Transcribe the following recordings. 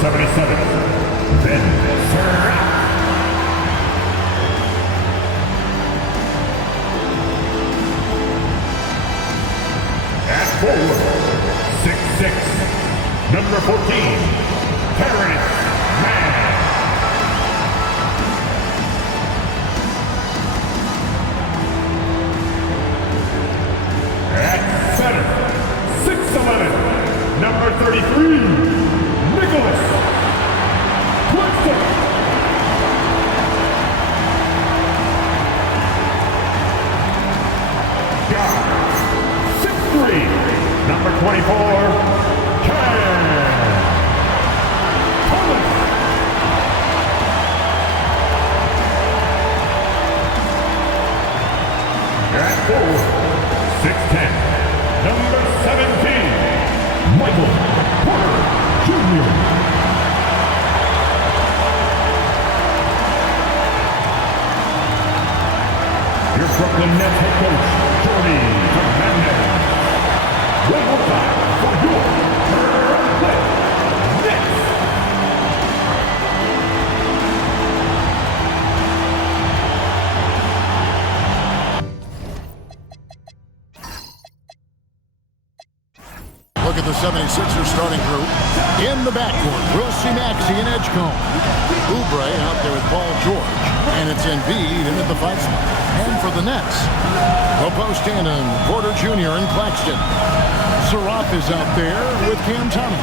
77, Ben Surratt. At forward, 6'6", number 14, Terrence Mann. At center, 6'11", number 33, Nicholas Claxton. Guard, 6'3", number 24, Cam Thomas. At forward, 6'10", number 17, Michael Porter Jr. Your Brooklyn Nets head coach, Jordy Fernandez. One more time for your Brooklyn Nets. Look at the 76ers starting group. In the backcourt, we'll see Maxey and Edgecombe. Oubre out there with Paul George. And it's Embiid in at the 5 spot. And for the Nets, Bobostanen, Porter Jr. and Claxton. Surratt is out there with Cam Thomas.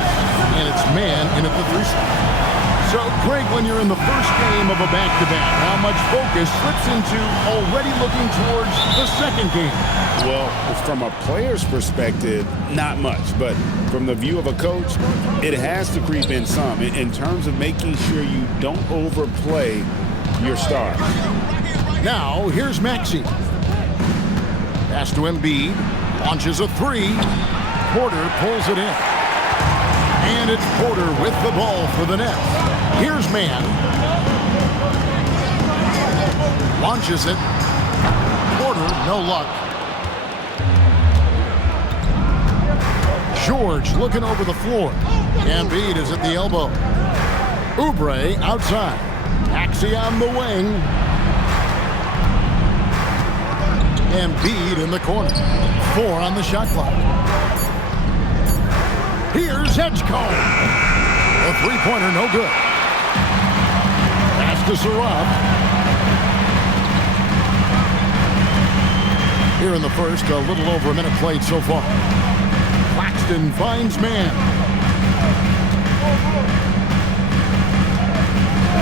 And it's Mann in at the 3 spot. So, Greg, when you're in the first game of a back-to-back, how much focus slips into already looking towards the second game? Well, from a player's perspective, not much. But from the view of a coach, it has to creep in some in terms of making sure you don't overplay your star. Now, here's Maxey. Pass to Embiid. Launches a 3. Porter pulls it in. And it's Porter with the ball for the Nets. Here's Mann. Launches it. Porter, no luck. George looking over the floor. Embiid is at the elbow. Oubre outside. Maxey on the wing. Embiid in the corner. 4 on the shot clock. Here's Edgecombe. A three-pointer, no good. Pass to Surratt. Here in the first, a little over a minute played so far. Claxton finds Mann.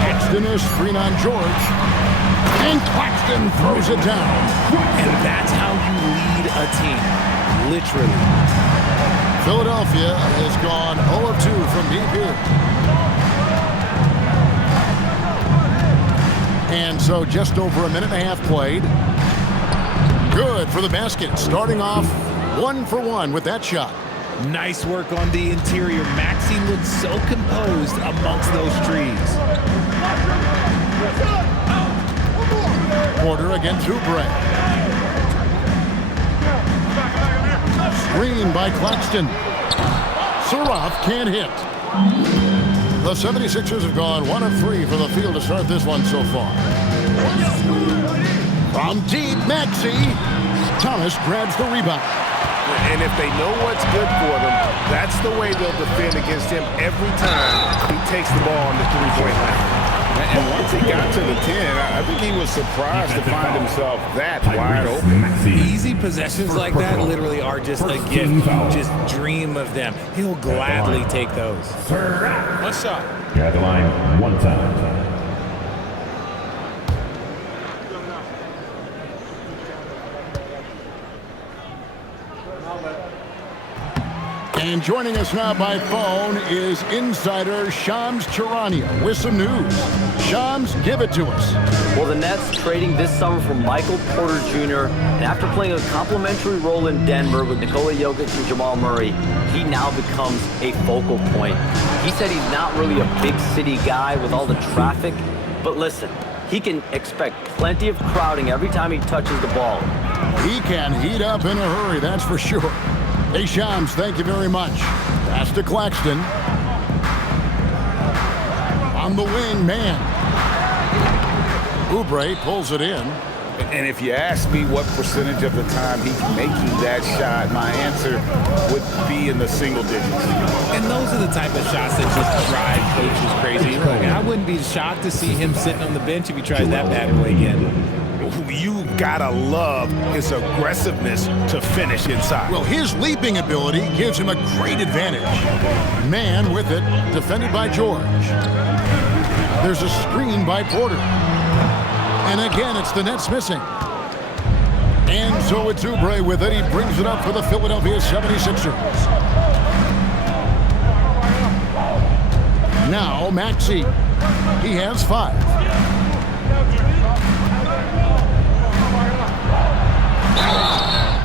Claxton is screen on George. And Claxton throws it down. And that's how you lead a team. Literally. Philadelphia has gone 0 of 2 from deep here. And so just over a minute and a half played. Good for the basket. Starting off 1 for 1 with that shot. Nice work on the interior. Maxey looked so composed amongst those trees. Porter against Oubre. Screen by Claxton. Surratt can't hit. The 76ers have gone 1 of 3 for the field to start this one so far. From deep, Maxey. Thomas grabs the rebound. And if they know what's good for them, that's the way they'll defend against him every time he takes the ball on the three-point line. And once he got to the 10, I think he was surprised to find himself that wide open. Easy possessions like that literally are just a gift. Just dream of them. He'll gladly take those. One shot. You're at the line 1 time. And joining us now by phone is insider Shams Charania with some news. Shams, give it to us. Well, the Nets trading this summer for Michael Porter Jr. And after playing a complimentary role in Denver with Nikola Jokic and Jamal Murray, he now becomes a focal point. He said he's not really a big city guy with all the traffic, but listen, he can expect plenty of crowding every time he touches the ball. He can heat up in a hurry, that's for sure. Hey, Shams, thank you very much. Pass to Claxton. On the wing, man. Oubre pulls it in. And if you ask me what percentage of the time he's making that shot, my answer would be in the single digits. And those are the type of shots that just drive coaches crazy. Look, I wouldn't be shocked to see him sitting on the bench if he tries that bad boy again. You gotta love his aggressiveness to finish inside. Well, his leaping ability gives him a great advantage. Man with it, defended by George. There's a screen by Porter. And again, it's the Nets missing. And so it's Oubre with it. He brings it up for the Philadelphia 76ers. Now, Maxey. He has 5.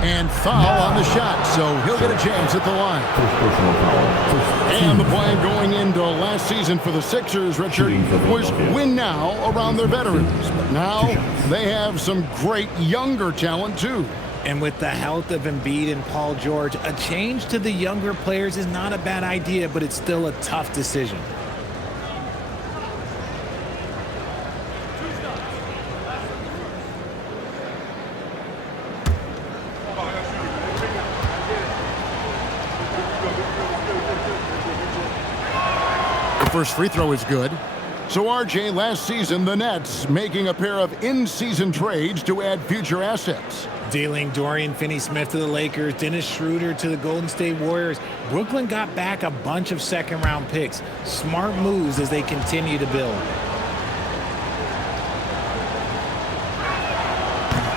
And foul on the shot, so he'll get a chance at the line. And the plan going into last season for the Sixers, Richard, was win now around their veterans. But now they have some great younger talent, too. And with the health of Embiid and Paul George, a change to the younger players is not a bad idea, but it's still a tough decision. First free throw is good. So RJ, last season, the Nets making a pair of in-season trades to add future assets. Dealing Dorian Finney-Smith to the Lakers, Dennis Schroeder to the Golden State Warriors. Brooklyn got back a bunch of second-round picks. Smart moves as they continue to build.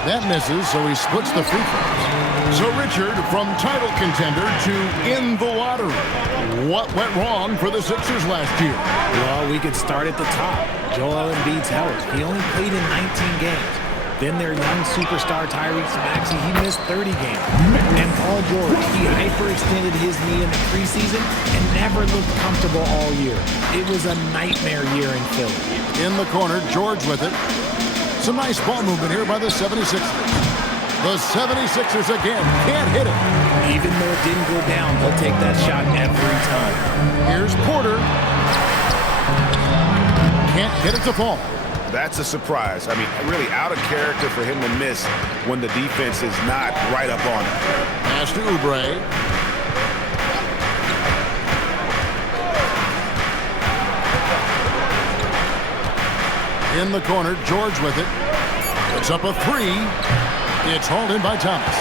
That misses, so he splits the free throws. So Richard, from title contender to in the lottery. What went wrong for the Sixers last year? Well, we could start at the top. Joel Embiid's health. He only played in 19 games. Then their young superstar Tyrese Maxey, he missed 30 games. And Paul George, he hyperextended his knee in the preseason and never looked comfortable all year. It was a nightmare year in Philly. In the corner, George with it. Some nice ball movement here by the 76ers. The 76ers again can't hit it. Even though it didn't go down, they'll take that shot every time. Here's Porter. Can't get it to fall. That's a surprise. I mean, really out of character for him to miss when the defense is not right up on him. Pass to Oubre. In the corner, George with it. It's up a 3. It's hauled in by Thomas.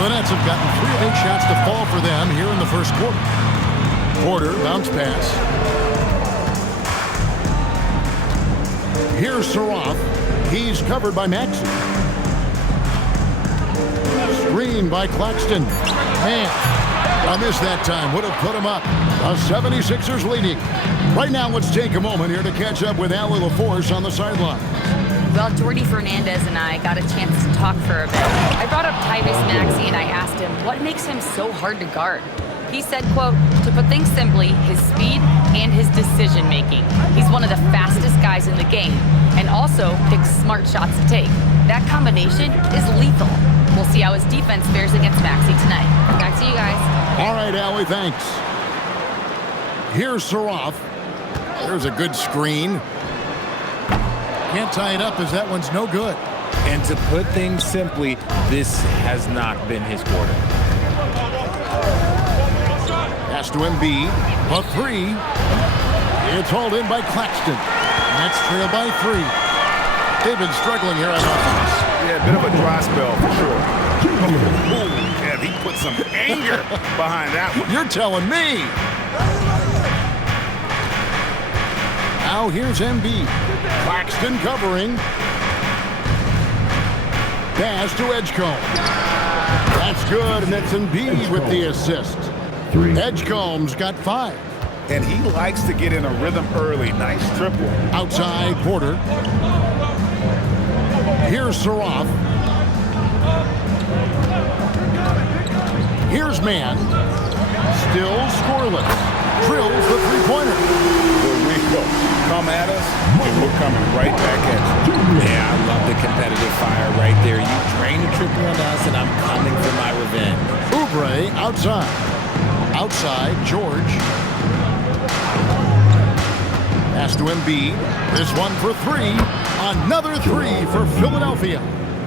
The Nets have gotten 3 of 8 shots to fall for them here in the first quarter. Porter, bounce pass. Here's Saroff. He's covered by Maxey. Screen by Claxton. Man, I missed that time. Would have put him up. The 76ers leading. Right now, let's take a moment here to catch up with Allie LaForce on the sideline. Well, Jordy Fernandez and I got a chance to talk for a bit. I brought up Tyrese Maxey and I asked him what makes him so hard to guard. He said, quote, to put things simply, his speed and his decision making. He's one of the fastest guys in the game and also picks smart shots to take. That combination is lethal. We'll see how his defense fares against Maxey tonight. Back to you guys. All right, Allie, thanks. Here's Saroff. There's a good screen. Can't tie it up as that one's no good. And to put things simply, this has not been his quarter. Pass to Embiid. A 3. It's hauled in by Claxton. Nets trail by 3. They've been struggling here on offense. Yeah, a bit of a dry spell for sure. Ooh, yeah, he put some anger behind that one. You're telling me. Now here's Embiid. Claxton covering. Pass to Edgecombe. That's good, and it's Embiid with the assist. 3. Edgecombe's got 5. And he likes to get in a rhythm early. Nice triple. Outside, Porter. Here's Saroff. Here's Man. Still scoreless. Drills the three-pointer. Here we go. Come at us, and we're coming right back at you. Yeah, I love the competitive fire right there. You drain a triple on us, and I'm coming for my revenge. Oubre outside. Outside, George. Pass to Embiid. This one for three. Another three for Philadelphia.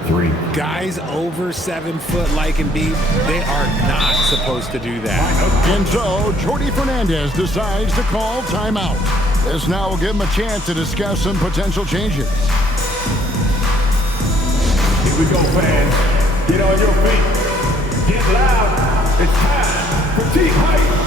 3. Guys over 7 foot like Embiid, they are not supposed to do that. And so, Jordi Fernandez decides to call timeout. This now will give him a chance to discuss some potential changes. Here we go, fans. Get on your feet. Get loud. It's time for Team Hype.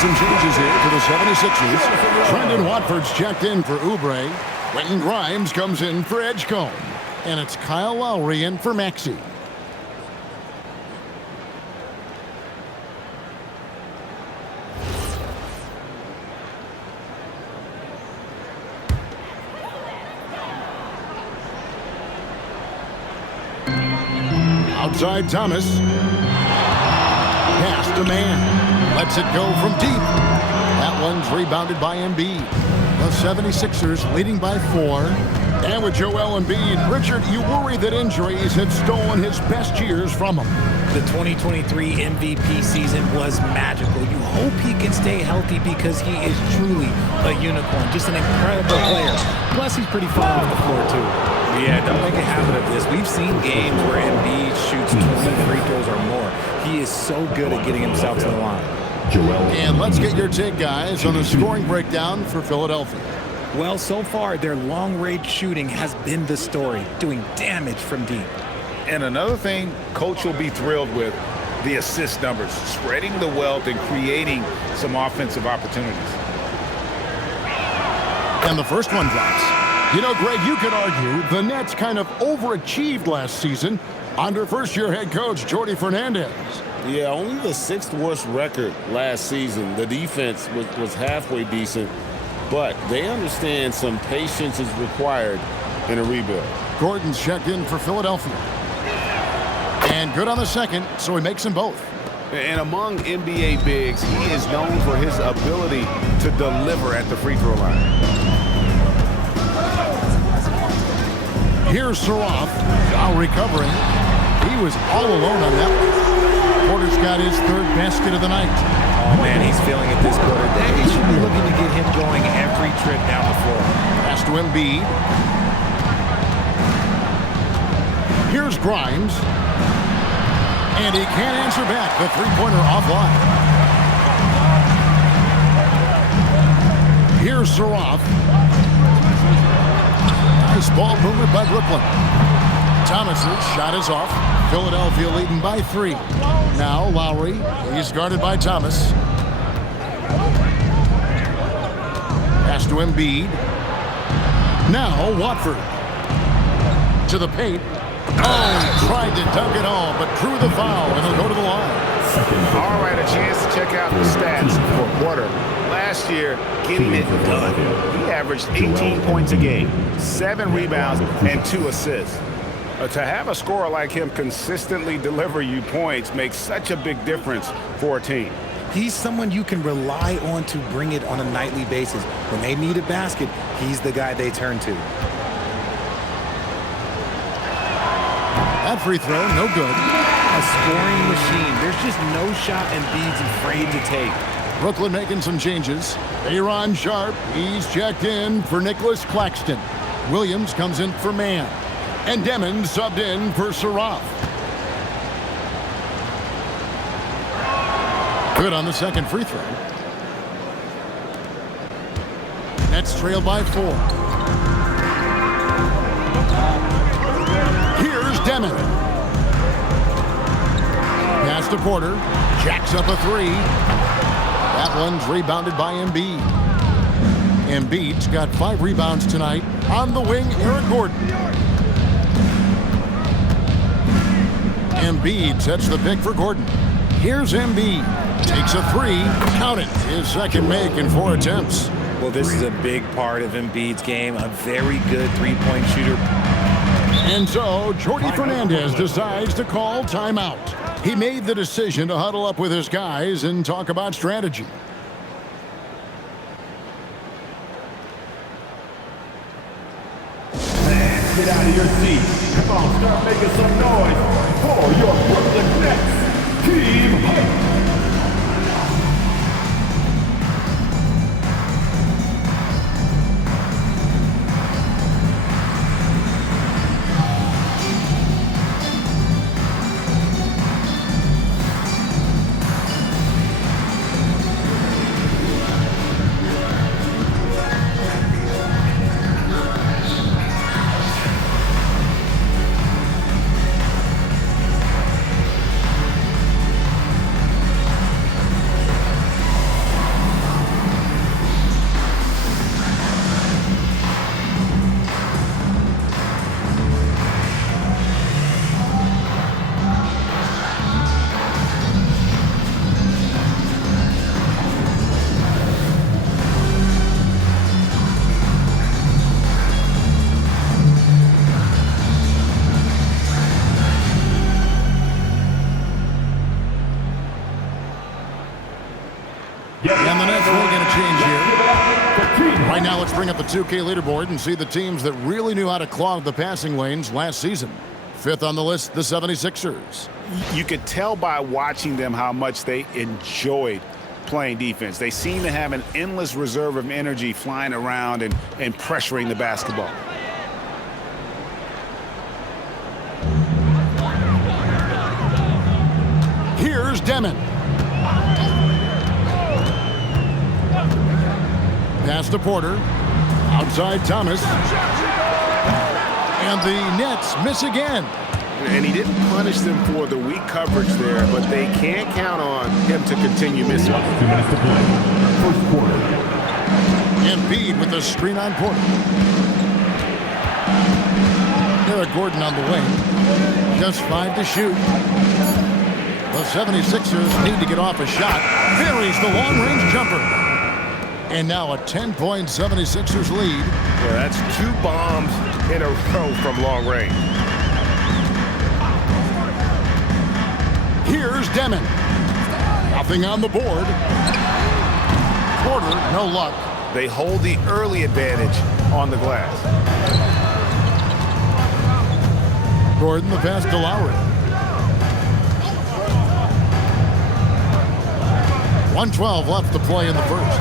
Some changes here for the 76ers. Trendon Watford's checked in for Oubre. Quentin Grimes comes in for Edgecombe. And it's Kyle Lowry in for Maxey. Outside Thomas. Pass to Man. Lets it go from deep. That one's rebounded by Embiid. The 76ers leading by 4. And with Joel Embiid, Richard, you worry that injuries have stolen his best years from him. The 2023 MVP season was magical. You hope he can stay healthy because he is truly a unicorn. Just an incredible player. Plus, he's pretty fun off the floor, too. Yeah, don't make a habit of this. We've seen games where Embiid shoots 20 free throws or more. He is so good at getting himself to the line. And let's get your take, guys, on the scoring breakdown for Philadelphia. Well, so far, their long-range shooting has been the story, doing damage from deep. And another thing Coach will be thrilled with, the assist numbers, spreading the wealth and creating some offensive opportunities. And the first one drops. You know, Greg, you could argue the Nets kind of overachieved last season under first-year head coach Jordi Fernandez. Yeah, only the 6th worst record last season. The defense was halfway decent, but they understand some patience is required in a rebuild. Gordon's checked in for Philadelphia. And good on the second, so he makes them both. And among NBA bigs, he is known for his ability to deliver at the free throw line. Here's Saroff, now recovering. He was all alone on that one. Porter's got his 3rd basket of the night. Oh, man, he's feeling it this quarter. They should be looking to get him going every trip down the floor. Pass to Embiid. Here's Grimes. And he can't answer back. The three-pointer offline. Here's Saroff. Nice ball movement by Brooklyn. Thomas's shot is off. Philadelphia leading by 3. Now Lowry. He's guarded by Thomas. Pass to Embiid. Now Watford. To the paint. Oh, tried to dunk it all, but drew the foul, and he'll go to the line. All right, a chance to check out the stats for Porter. Last year, getting it done. He averaged 18 points a game, 7 rebounds, and 2 assists. To have a scorer like him consistently deliver you points makes such a big difference for a team. He's someone you can rely on to bring it on a nightly basis. When they need a basket, he's the guy they turn to. That free throw, no good. A scoring machine. There's just no shot Embiid's afraid to take. Brooklyn making some changes. Aaron Sharp, he's checked in for Nicholas Claxton. Williams comes in for Mann. And Demon subbed in for Saroff. Good on the second free throw. Nets trail by 4. Here's Demon. Pass to Porter. Jacks up a 3. That one's rebounded by Embiid. Embiid's got 5 rebounds tonight. On the wing, Eric Gordon. Embiid sets the pick for Gordon. Here's Embiid. Takes a 3. Count it. His second make in 4 attempts. Well, this is a big part of Embiid's game. A very good three-point shooter. And so, Jordi Fernandez decides to call timeout. He made the decision to huddle up with his guys and talk about strategy. Fans, get out of your seats. Come on, start making some noise for your Brooklyn Nets. Team Hype. And the Nets will get a change here. Right now, let's bring up the 2K leaderboard and see the teams that really knew how to clog the passing lanes last season. 5th on the list, the 76ers. You could tell by watching them how much they enjoyed playing defense. They seem to have an endless reserve of energy flying around and pressuring the basketball. Here's Demon. Pass to Porter. Outside Thomas. And the Nets miss again. And he didn't punish them for the weak coverage there, but they can't count on him to continue missing. 2 minutes to play. First quarter. Embiid with the screen on Porter. Eric Gordon on the wing. Just 5 to shoot. The 76ers need to get off a shot. Buries the long-range jumper. And now a 10-point 76ers lead. Yeah, that's 2 bombs in a row from long range. Here's Demon. Nothing on the board. Porter, no luck. They hold the early advantage on the glass. Gordon, the pass to Lowry. 1:12 left to play in the first.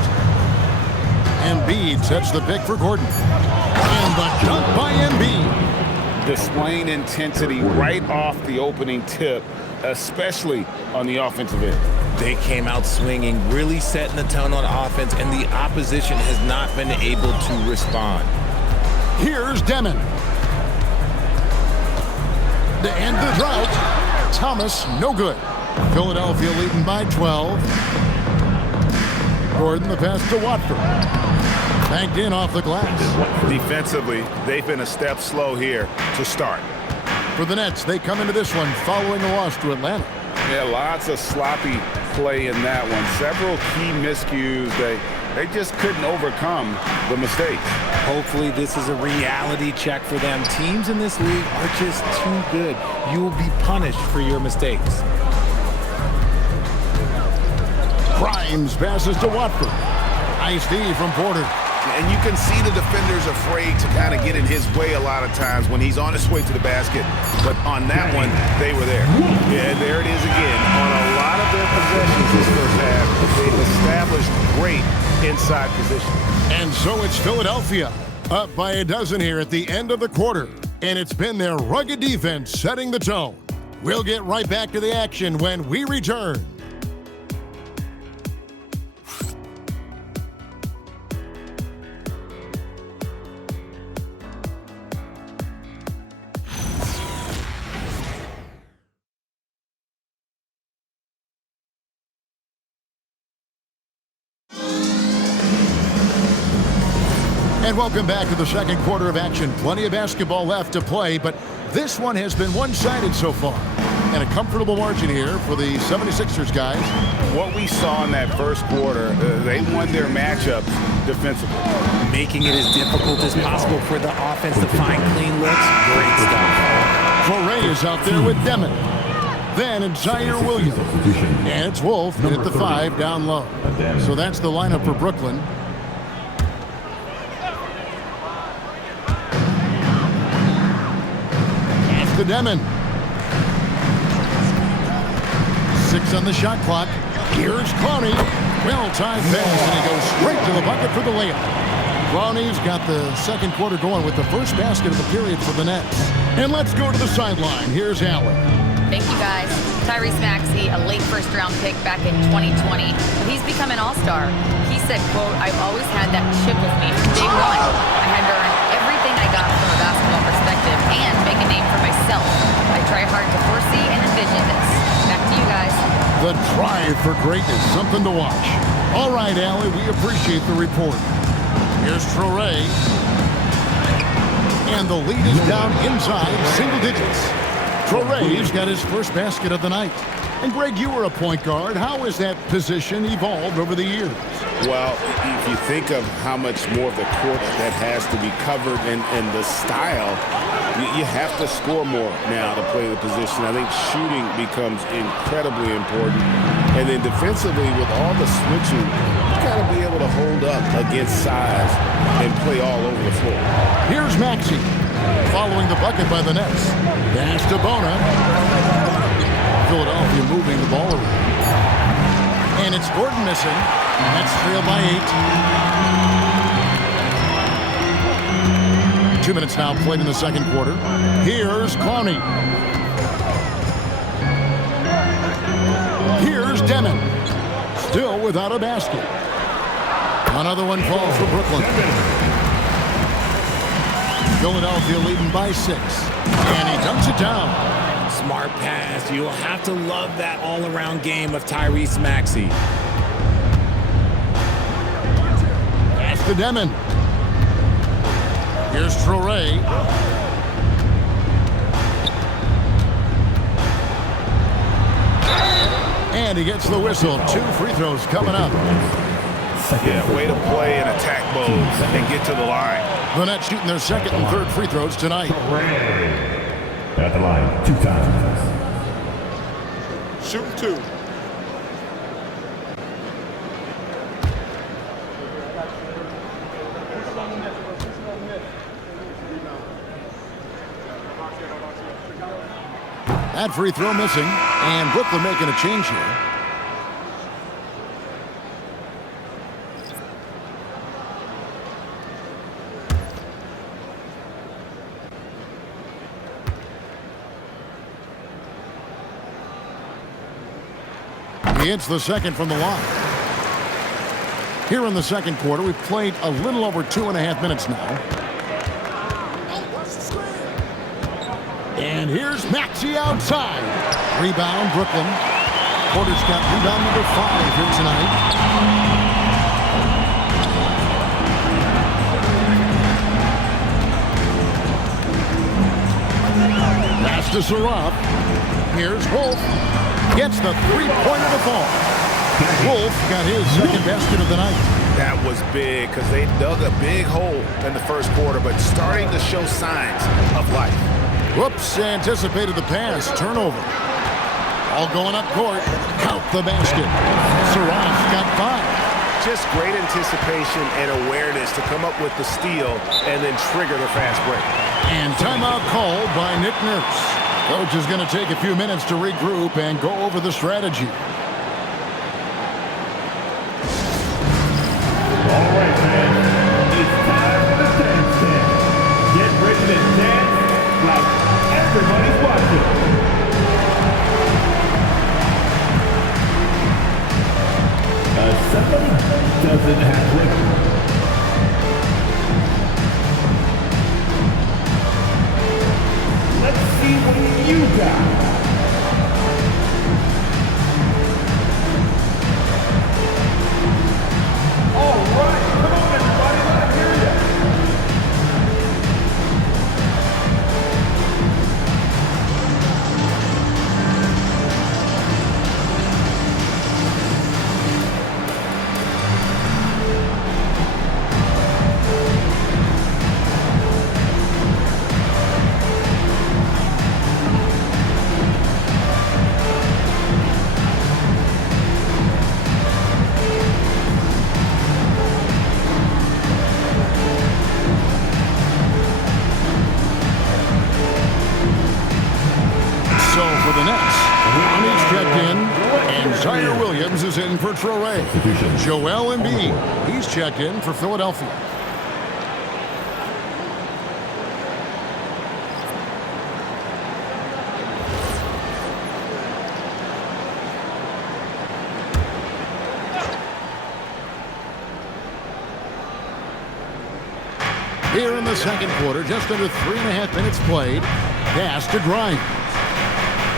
Embiid sets the pick for Gordon. And the jump by Embiid. Displaying intensity right off the opening tip, especially on the offensive end. They came out swinging, really setting the tone on offense, and the opposition has not been able to respond. Here's Demon. To end the drought, Thomas, no good. Philadelphia leading by 12. Gordon, the pass to Watford. Banked in off the glass. Defensively, they've been a step slow here to start. For the Nets, they come into this one following a loss to Atlanta. Yeah, lots of sloppy play in that one. Several key miscues. They just couldn't overcome the mistakes. Hopefully this is a reality check for them. Teams in this league are just too good. You will be punished for your mistakes. Grimes passes to Watford. Nice D from Porter. And you can see the defenders afraid to kind of get in his way a lot of times when he's on his way to the basket. But on that one, they were there. Yeah, there it is again. On a lot of their possessions this first half, they've established great inside position. And so it's Philadelphia, up by a dozen here at the end of the quarter. And it's been their rugged defense setting the tone. We'll get right back to the action when we return. And welcome back to the second quarter of action. Plenty of basketball left to play, but this one has been one-sided so far. And a comfortable margin here for the 76ers guys. What we saw in that first quarter, they won their matchups defensively. Making it as difficult as possible for the offense to find clean looks. Great stuff. Foray is out there with Demon. Then Zaire Williams. And it's Wolf at the 5 down low. So that's the lineup for Brooklyn. To Demon. 6 on the shot clock. Here's Clowney. Well-timed pass, and he goes straight to the bucket for the layup. Clowney's got the second quarter going with the first basket of the period for the Nets. And let's go to the sideline. Here's Allen. Thank you, guys. Tyrese Maxey, a late first-round pick back in 2020. He's become an all-star. He said, quote, "I've always had that chip with me from day one. I had to earn everything I got from a basketball perspective and make a name for myself. I try hard to foresee and envision this." Back to you guys. The drive for greatness, something to watch. All right, Allie, we appreciate the report. Here's Traore. And the lead is down inside single digits. Traore's got his first basket of the night. And Greg, you were a point guard. How has that position evolved over the years? Well, if you think of how much more of the court that has to be covered and the style, you have to score more now to play the position. I think shooting becomes incredibly important. And then defensively, with all the switching, you got to be able to hold up against size and play all over the floor. Here's Maxey following the bucket by the Nets. Pass to Bona. Philadelphia moving the ball around. And it's Gordon missing. Nets trail by 8. 2 minutes now played in the second quarter. Here's Clowney. Here's Demon. Still without a basket. Another one falls for Brooklyn. Philadelphia leading by 6. And he dunks it down. Smart pass. You'll have to love that all-around game of Tyrese Maxey. Pass to Demon. Here's Traore. And he gets the whistle. 2 free throws coming up. Yeah, way to play in attack mode and get to the line. The Nets shooting their second and third free throws tonight. At the line, 2 times. Shooting 2. That free throw missing, and Brooklyn making a change here. He hits the second from the line. Here in the second quarter, we've played a little over 2.5 minutes now. And here's Maxey outside. Rebound, Brooklyn. Porter's got rebound number 5 here tonight. Pass to Saraf. Here's Wolf. Gets the three-pointer to fall. Wolf got his second basket of the night. That was big because they dug a big hole in the first quarter, but starting to show signs of life. Whoops, anticipated the pass. Turnover. All going up court. Count the basket. Saraf's got 5. Just great anticipation and awareness to come up with the steal and then trigger the fast break. And timeout called by Nick Nurse. Coach is going to take a few minutes to regroup and go over the strategy. All right, man. It's time for the dance stand. Get ready to dance like everybody's watching. Somebody doesn't have liquor. Let's see what you got. All right. Ziaire Williams is in for Traore. Substitution. Joel Embiid, he's checked in for Philadelphia. Here in the second quarter, just under 3.5 minutes played. Pass to Grimes.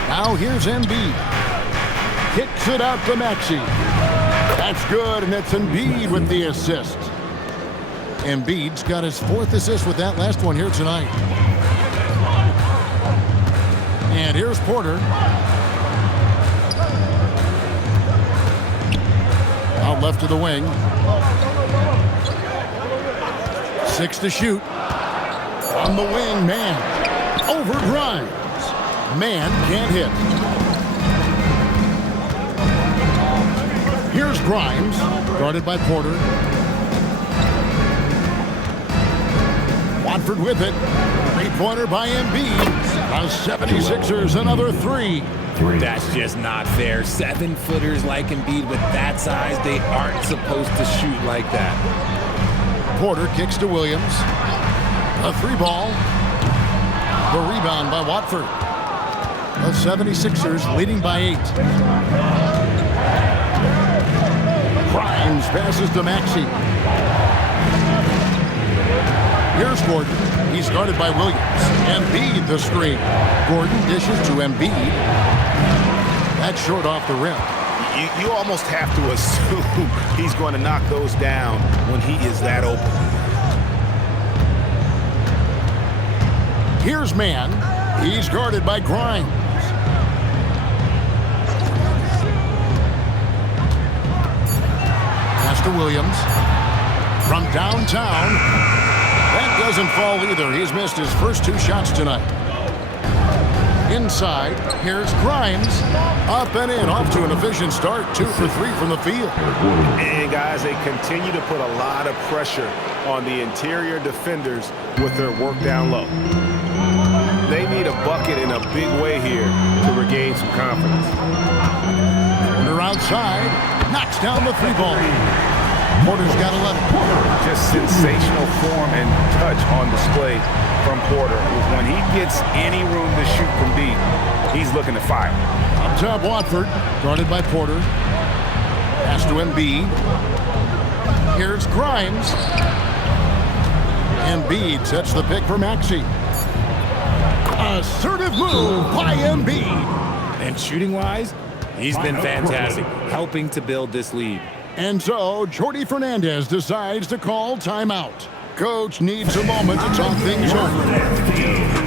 Now here's Embiid. Kicks it out to Maxey. That's good, and it's Embiid with the assist. Embiid's got his 4th assist with that last one here tonight. And here's Porter. Out left to the wing. 6 to shoot. On the wing, man. Over Grimes. Man can't hit. Here's Grimes, guarded by Porter. Watford with it. 3-pointer by Embiid. The 76ers, another 3. That's just not fair. 7-footers like Embiid with that size, they aren't supposed to shoot like that. Porter kicks to Williams. A 3-ball. The rebound by Watford. The 76ers leading by 8. Grimes passes to Maxey. Here's Gordon. He's guarded by Williams. Embiid the screen. Gordon dishes to Embiid. That's short off the rim. You almost have to assume he's going to knock those down when he is that open. Here's Man. He's guarded by Grimes. Pass to Williams. From downtown. That doesn't fall either. He's missed his first 2 shots tonight. Inside, here's Grimes. Up and in, off to an efficient start. 2 for 3 from the field. And guys, they continue to put a lot of pressure on the interior defenders with their work down low. They need a bucket in a big way here to regain some confidence. Porter outside, knocks down the 3-ball. Porter's got 11. Just sensational form and touch on display from Porter. When he gets any room to shoot from deep, he's looking to fire. Up top, Watford, guarded by Porter. Pass to Embiid. Here's Grimes. Embiid sets the pick for Maxey. Assertive move by Embiid. And shooting-wise, he's been fantastic, helping to build this lead. And so, Jordi Fernandez decides to call timeout. Coach needs a moment to talk things over.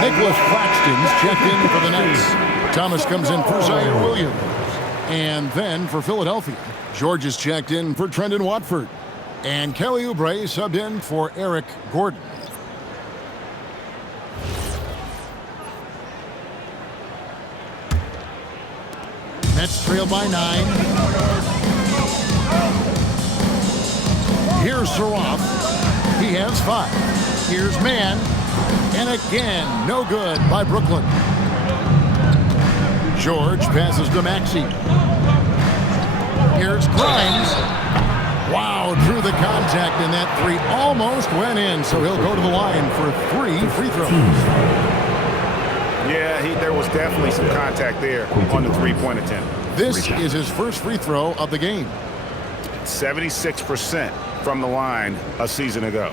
Nicholas Claxton's checked in for the Nets. Thomas comes in for Ziaire Williams. And then for Philadelphia, George is checked in for Trendon Watford. And Kelly Oubre subbed in for Eric Gordon. Nets trail by 9. Here's Saraf. He has 5. Here's Man. And again, no good by Brooklyn. George passes to Maxey. Here's Grimes. Wow, Oh, through the contact, and that three almost went in, so he'll go to the line for 3 free throws. Yeah, there was definitely some contact there on the three-point attempt. This is his first free throw of the game. 76% from the line a season ago.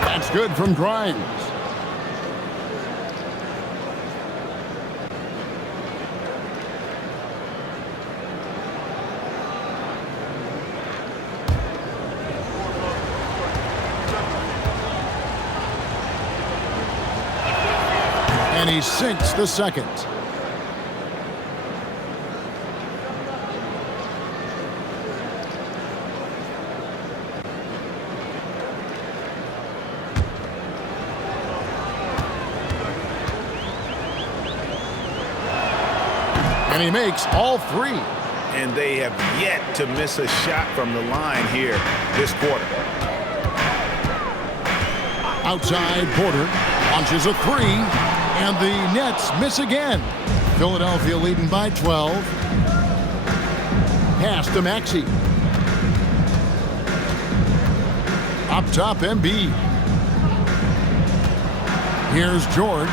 That's good from Grimes. And he sinks the second. And he makes all 3. And they have yet to miss a shot from the line here this quarter. Outside, Porter launches a 3, and the Nets miss again. Philadelphia leading by 12. Pass to Maxey. Up top, Embiid. Here's George.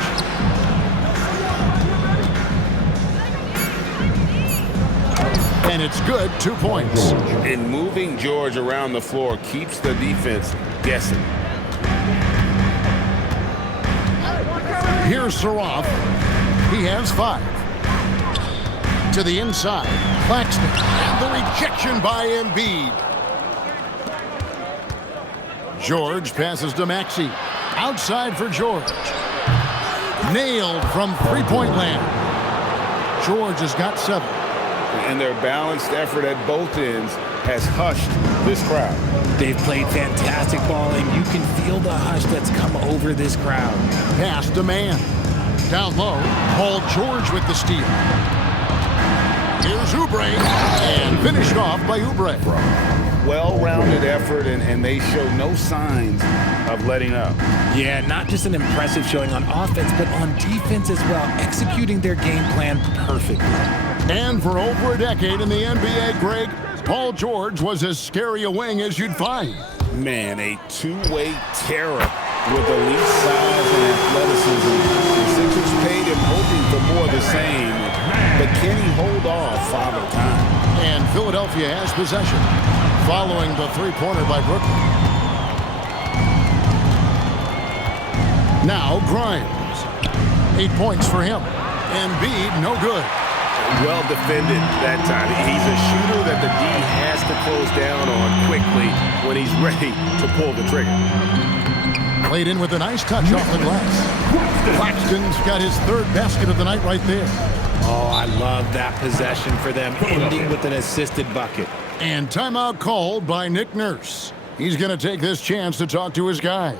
And it's good, 2 points. And moving George around the floor keeps the defense guessing. Here's Saroff. He has 5. To the inside, Claxton. And the rejection by Embiid. George passes to Maxey. Outside for George. Nailed from three-point land. George has got 7. And their balanced effort at both ends has hushed this crowd. They've played fantastic ball, and you can feel the hush that's come over this crowd. Pass to man. Down low, Paul George with the steal. Here's Oubre, and finished off by Oubre. Well-rounded effort, and they show no signs of letting up. Yeah, not just an impressive showing on offense, but on defense as well, executing their game plan perfectly. And for over a decade in the NBA, Greg, Paul George was as scary a wing as you'd find. Man, a two-way terror with elite size and athleticism. The Sixers paid him hoping for more of the same, but can he hold off Father Time? And Philadelphia has possession, following the three-pointer by Brooklyn. Now Grimes. 8 points for him. Embiid, no good. Well defended that time. He's a shooter that the D has to close down on quickly when he's ready to pull the trigger. Played in with a nice touch off the glass. Claxton's got his 3rd basket of the night right there. Oh, I love that possession for them, ending with an assisted bucket. And timeout called by Nick Nurse. He's going to take this chance to talk to his guys.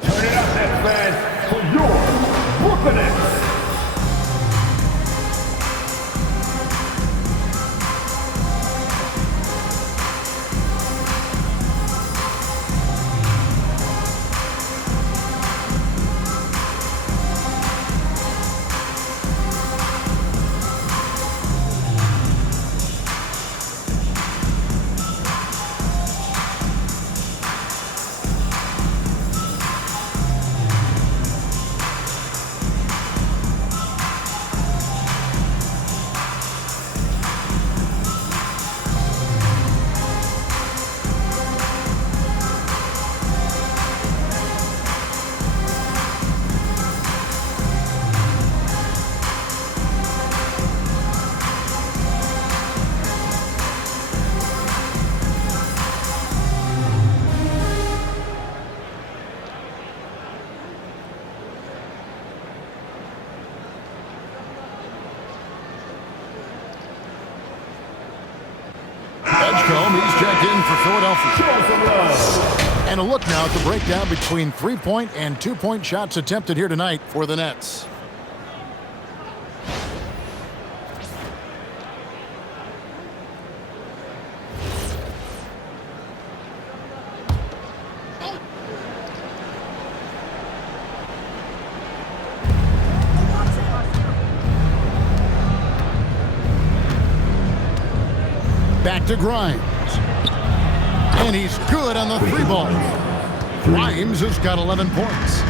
Turn it up, Nets fans, for your Brooklyn Nets. Edgecombe, he's checked in for Philadelphia. And a look now at the breakdown between 3-point and 2-point shots attempted here tonight for the Nets. Back to Grimes. And he's good on the 3-ball. Grimes has got 11 points.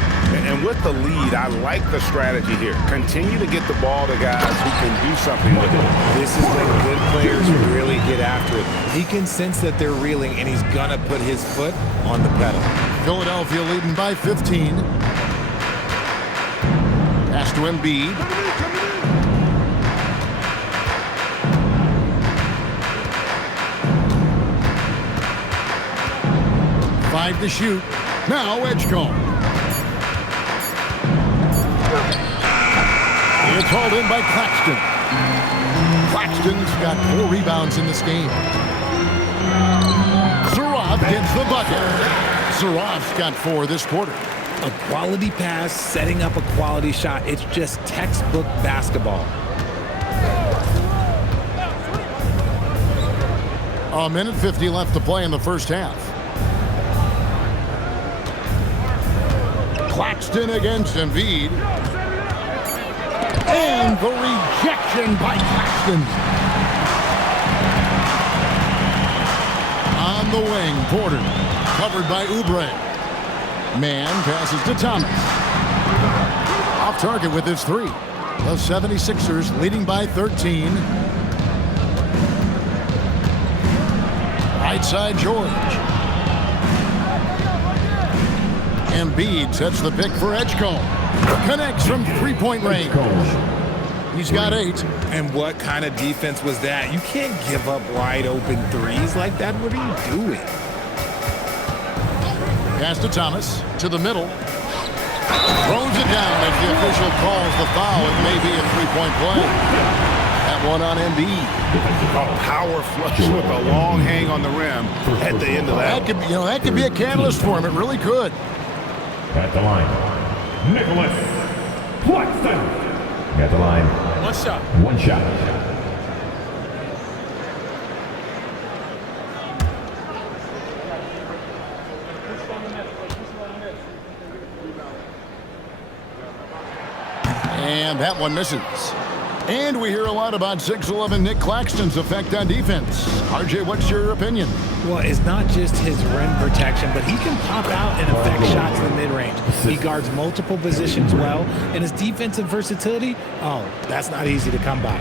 And with the lead, I like the strategy here. Continue to get the ball to guys who can do something with it. This is when good players really get after it. He can sense that they're reeling, and he's going to put his foot on the pedal. Philadelphia leading by 15. Pass to Embiid. Five to shoot. Now Edgecombe. It's hauled in by Claxton. Claxton's got 4 rebounds in this game. Surratt gets the bucket. Surratt's got 4 this quarter. A quality pass, setting up a quality shot. It's just textbook basketball. A minute 50 left to play in the first half. Claxton against Embiid. And the rejection by Claxton. On the wing, Porter. Covered by Oubre. Man passes to Thomas. Off target with his 3. The 76ers leading by 13. Right side, George. Embiid sets the pick for Edgecombe. Connects from 3-point range. He's got 8. And what kind of defense was that? You can't give up wide open threes like that. What are you doing? Pass to Thomas, to the middle. Throws it down as the official calls the foul. It may be a 3-point play. That one on Embiid. Power flush with a long hang on the rim at the end of that. That could be a catalyst for him. It really could. At the line, Nicholas Claxton. At the line. One shot. And that one misses. And we hear a lot about 6'11" Nick Claxton's effect on defense. RJ, what's your opinion? Well, it's not just his rim protection, but he can pop out and affect shots in the mid-range. He guards multiple positions well, and his defensive versatility, that's not easy to come by.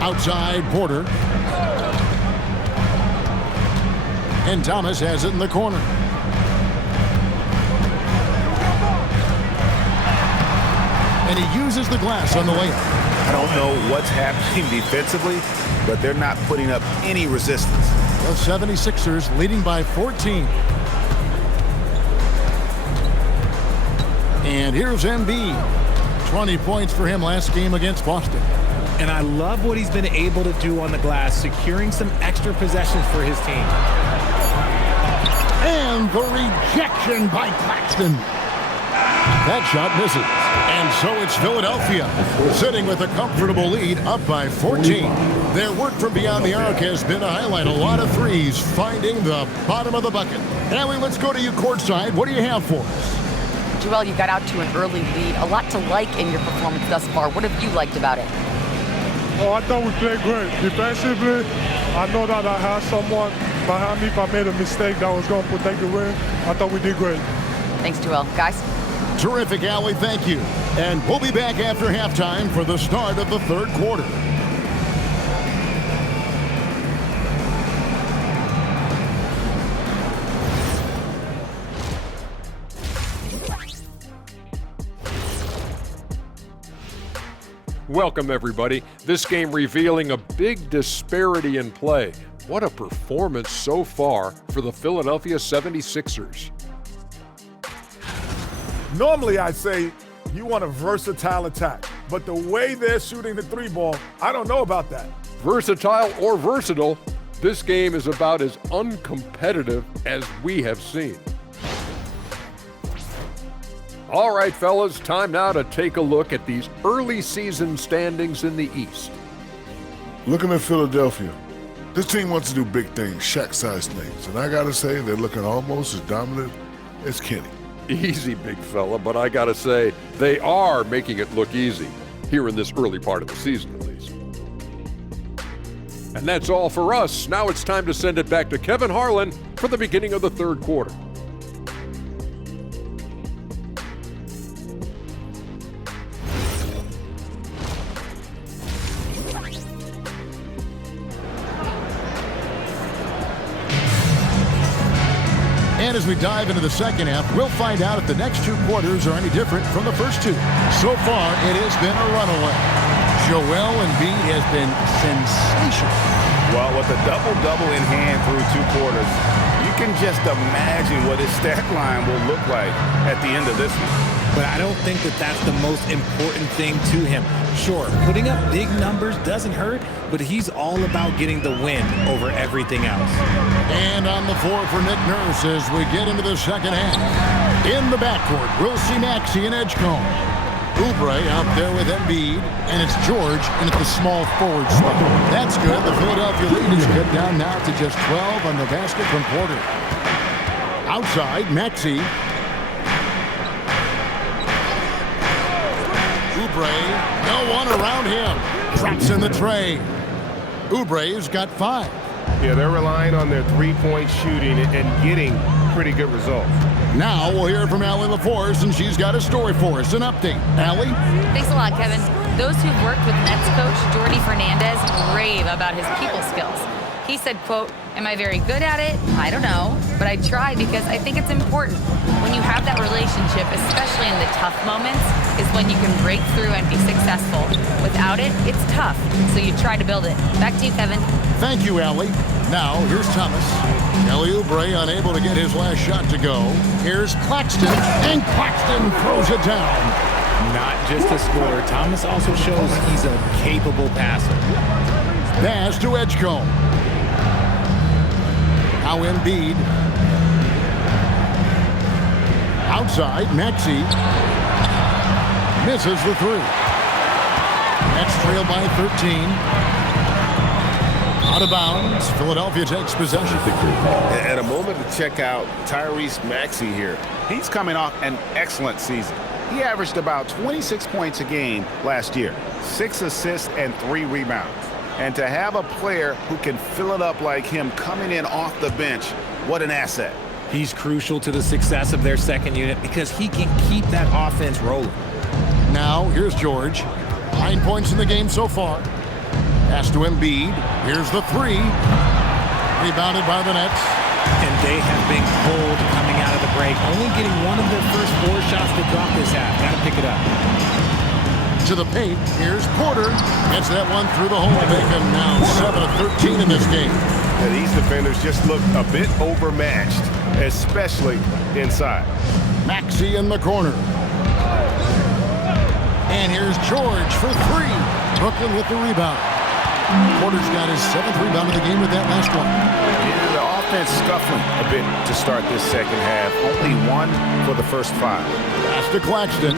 Outside, Porter. And Thomas has it in the corner. And he uses the glass on the layup. I don't know what's happening defensively, but they're not putting up any resistance. The 76ers leading by 14. And here's Embiid. 20 points for him last game against Boston. And I love what he's been able to do on the glass, securing some extra possessions for his team. And the rejection by Claxton. That shot misses. And so it's Philadelphia, sitting with a comfortable lead, up by 14. Their work from beyond the arc has been to highlight a lot of threes, finding the bottom of the bucket. Allie, let's go to you courtside. What do you have for us? Joel, you got out to an early lead. A lot to like in your performance thus far. What have you liked about it? Oh, I thought we played great. Defensively, I know that I had someone behind me if I made a mistake that was going to protect the rim. I thought we did great. Thanks, Joel. Guys? Terrific, Allie. Thank you. And we'll be back after halftime for the start of the third quarter. Welcome, everybody. This game revealing a big disparity in play. What a performance so far for the Philadelphia 76ers. Normally, I'd say you want a versatile attack, but the way they're shooting the 3-ball, I don't know about that. Versatile or versatile, this game is about as uncompetitive as we have seen. All right, fellas, time now to take a look at these early season standings in the East. Looking at Philadelphia, this team wants to do big things, Shaq-sized things, and I gotta say they're looking almost as dominant as Kenny. Easy, big fella, but I gotta say, they are making it look easy, here in this early part of the season at least. And that's all for us. Now it's time to send it back to Kevin Harlan for the beginning of the third quarter. And as we dive into the second half, we'll find out if the next two quarters are any different from the first two. So far, it has been a runaway. Joel Embiid has been sensational. Well, with a double-double in hand through two quarters, you can just imagine what his stat line will look like at the end of this one. But I don't think that that's the most important thing to him. Sure, putting up big numbers doesn't hurt, but he's all about getting the win over everything else. And on the floor for Nick Nurse as we get into the second half. In the backcourt, we'll see Maxey and Edgecombe. Oubre out there with Embiid, and it's George in at the small forward spot. That's good. The Philadelphia lead is cut down now to just 12 on the basket from Porter. Outside, Maxey. Oubre, no one around him. Drops in the tray. Oubre's got 5. Yeah, they're relying on their three-point shooting and getting pretty good results. Now we'll hear from Allie LaForce, and she's got a story for us. An update. Allie? Thanks a lot, Kevin. Those who've worked with Nets coach Jordi Fernandez rave about his people skills. He said, quote, "Am I very good at it? I don't know, but I try because I think it's important. When you have that relationship, especially in the tough moments, is when you can break through and be successful. Without it, it's tough, so you try to build it." Back to you, Kevin. Thank you, Allie. Now, here's Thomas. Kelly Oubre unable to get his last shot to go. Here's Claxton, and Claxton throws it down. Not just a scorer, Thomas also shows he's a capable passer. Pass to Edgecombe. Now Embiid. Outside, Maxey. Misses the 3. Nets trail by 13. Out of bounds. Philadelphia takes possession. At a moment to check out Tyrese Maxey here. He's coming off an excellent season. He averaged about 26 points a game last year, 6 assists and 3 rebounds. And to have a player who can fill it up like him coming in off the bench, what an asset. He's crucial to the success of their second unit because he can keep that offense rolling. Now, here's George. 9 points in the game so far. Pass to Embiid. Here's the 3. Rebounded by the Nets. And they have been cold coming out of the break. Only getting one of their first 4 shots to drop this half. Got to pick it up. To the paint. Here's Porter. Gets that one through the hole. Making now 7 of 13 in this game. And these defenders just look a bit overmatched, especially inside. Maxey in the corner. And here's George for 3. Brooklyn with the rebound. Porter's got his 7th rebound of the game with that last one. Yeah, the offense scuffling a bit to start this second half. Only 1 for the first 5. Pass to Claxton.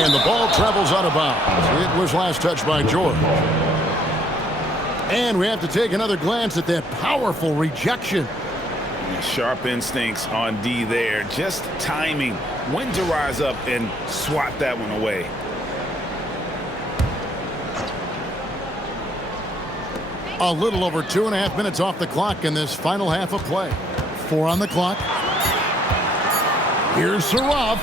And the ball travels out of bounds. It was last touched by George. And we have to take another glance at that powerful rejection. Sharp instincts on D there. Just timing when to rise up and swat that one away. A little over 2.5 minutes off the clock in this final half of play. 4 on the clock. Here's Saraf.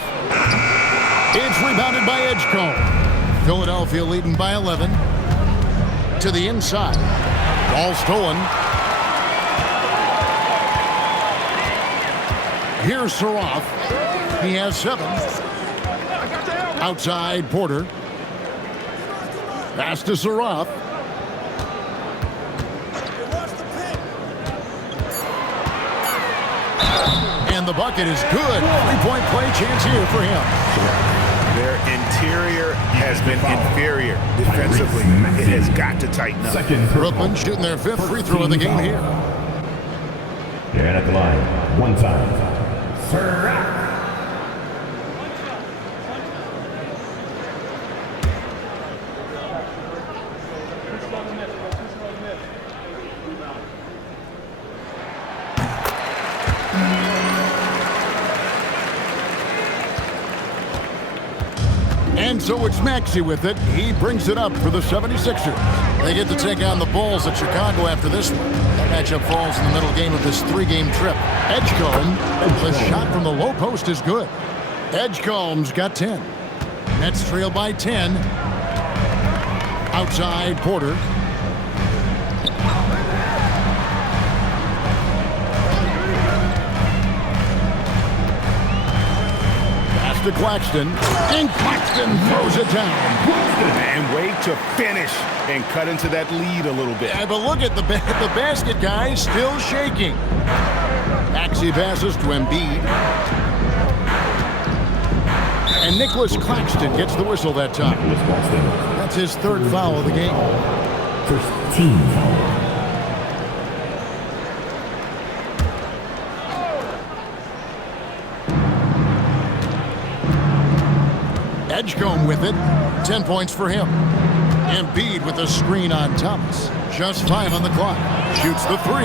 It's rebounded by Edgecombe. Philadelphia leading by 11. To the inside. Ball stolen. Here's Saraf. He has 7. Outside Porter. Pass to Saraf. And the bucket is good. 3-point play chance here for him. Their interior has been inferior defensively. It has got to tighten up. Brooklyn shooting their 5th free throw of the game here. And at the line, one time, Saraf. And so it's Maxey with it. He brings it up for the 76ers. They get to take on the Bulls at Chicago after this one. That matchup falls in the middle game of this 3-game trip. Edgecombe, the shot from the low post is good. Edgecombe's got 10. Nets trail by 10. Outside, Porter. To Claxton, and Claxton throws it down. And wait to finish and cut into that lead a little bit. Yeah, but look at the basket, guys, still shaking. Maxey passes to Embiid. And Nicholas Claxton gets the whistle that time. That's his 3rd foul of the game. First team foul. Edgecombe with it. 10 points for him. Embiid with a screen on Thomas. Just 5 on the clock. Shoots the 3.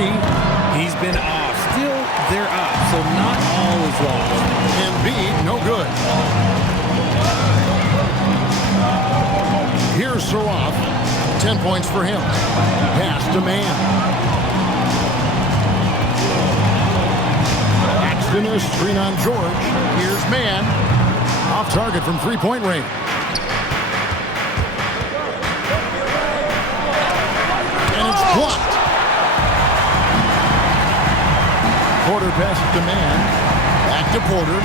He's been off. Still, they're up, so not all is lost. Embiid, no good. Here's Saraf. 10 points for him. Pass to Man. Claxton a screen on George. Here's Man. Off target from 3-point range. And it's blocked. Porter passes to Man. Back to Porter.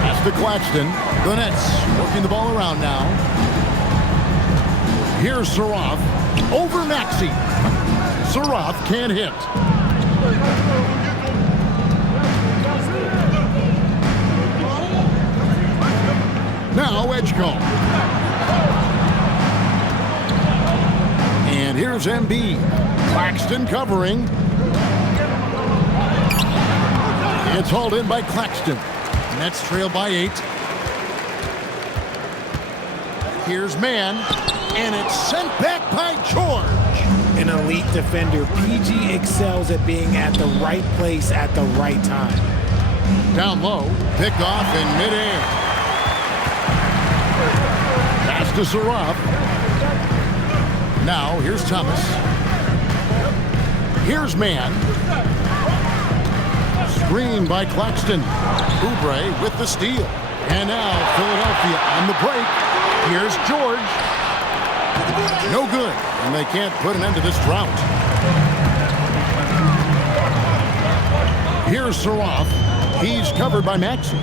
Pass to Claxton. The Nets working the ball around now. Here's Saraf. Over Maxey. Saraf can't hit. Now Edgecombe. And here's Embiid. Claxton covering. It's hauled in by Claxton. Nets trail by 8. Here's Man. And it's sent back by George. An elite defender. PG excels at being at the right place at the right time. Down low. Picked off in midair. To Saraf. Now, here's Thomas. Here's Man. Screen by Claxton. Oubre with the steal. And now, Philadelphia on the break. Here's George. No good. And they can't put an end to this drought. Here's Saraf. He's covered by Maxey.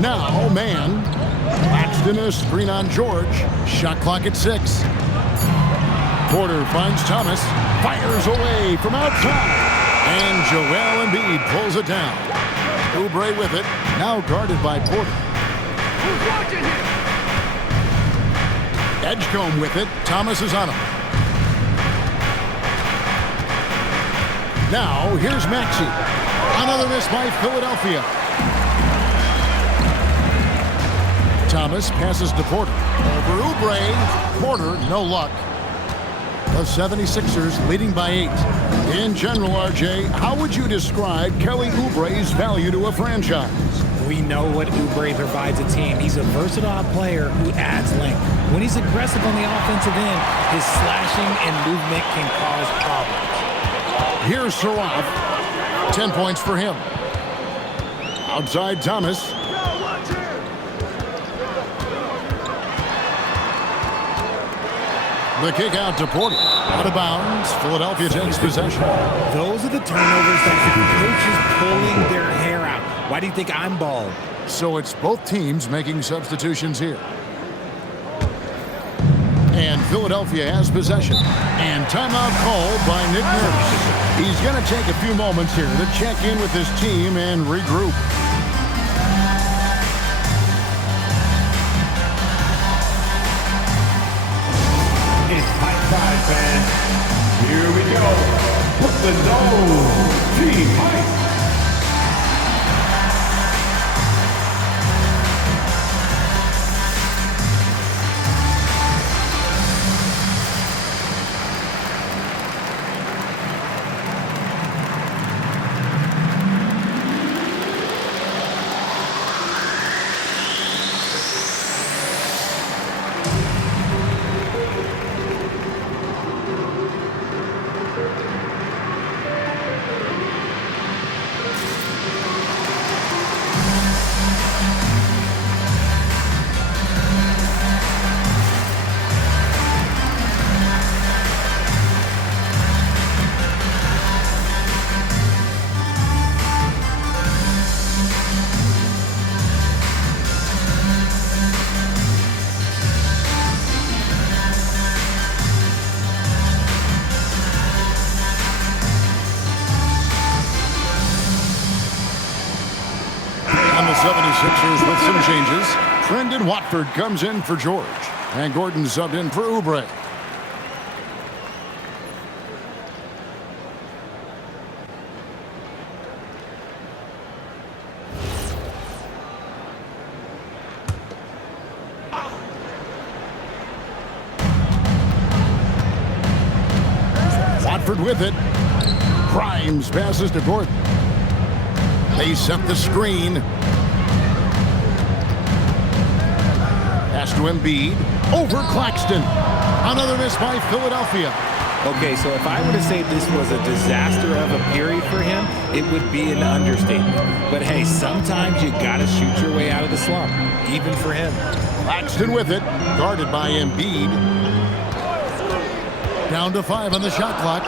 Now, Man. Claxton a screen on George. Shot clock at 6. Porter finds Thomas. Fires away from outside. And Joel Embiid pulls it down. Oubre with it. Now guarded by Porter. Who's watching him? Edgecombe with it. Thomas is on him. Now, here's Maxey. Another miss by Philadelphia. Thomas passes to Porter. Over Oubre. Porter, no luck. The 76ers leading by 8. In general, RJ, how would you describe Kelly Oubre's value to a franchise? We know what Oubre provides a team. He's a versatile player who adds length. When he's aggressive on the offensive end, his slashing and movement can cause problems. Here's Saraf. 10 points for him. Outside Thomas. The kick out to Porter. Out of bounds. Philadelphia takes possession. Those are the turnovers that the coach is pulling their hair out. Why do you think I'm bald? So it's both teams making substitutions here. And Philadelphia has possession. And timeout called by Nick Nurse. He's going to take a few moments here to check in with his team and regroup. Fans, here we go. Brooklyn Dome, Team Heights. the 76ers with some changes. Trendon Watford comes in for George. And Gordon subbed in for Oubre. Watford with it. Grimes passes to Gordon. They set the screen. Pass to Embiid. Over Claxton. Another miss by Philadelphia. Okay, so if I were to say this was a disaster of a period for him, it would be an understatement. But hey, sometimes you gotta shoot your way out of the slump, even for him. Claxton with it. Guarded by Embiid. Down to 5 on the shot clock.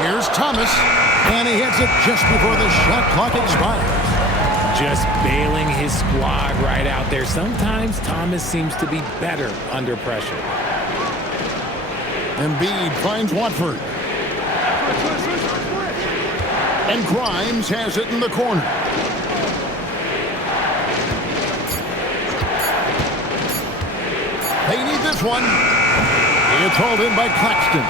Here's Thomas, and he hits it just before the shot clock expires. Just bailing his squad right out there. Sometimes Thomas seems to be better under pressure. Embiid finds Watford. And Grimes has it in the corner. They need this one. It's hauled in by Claxton.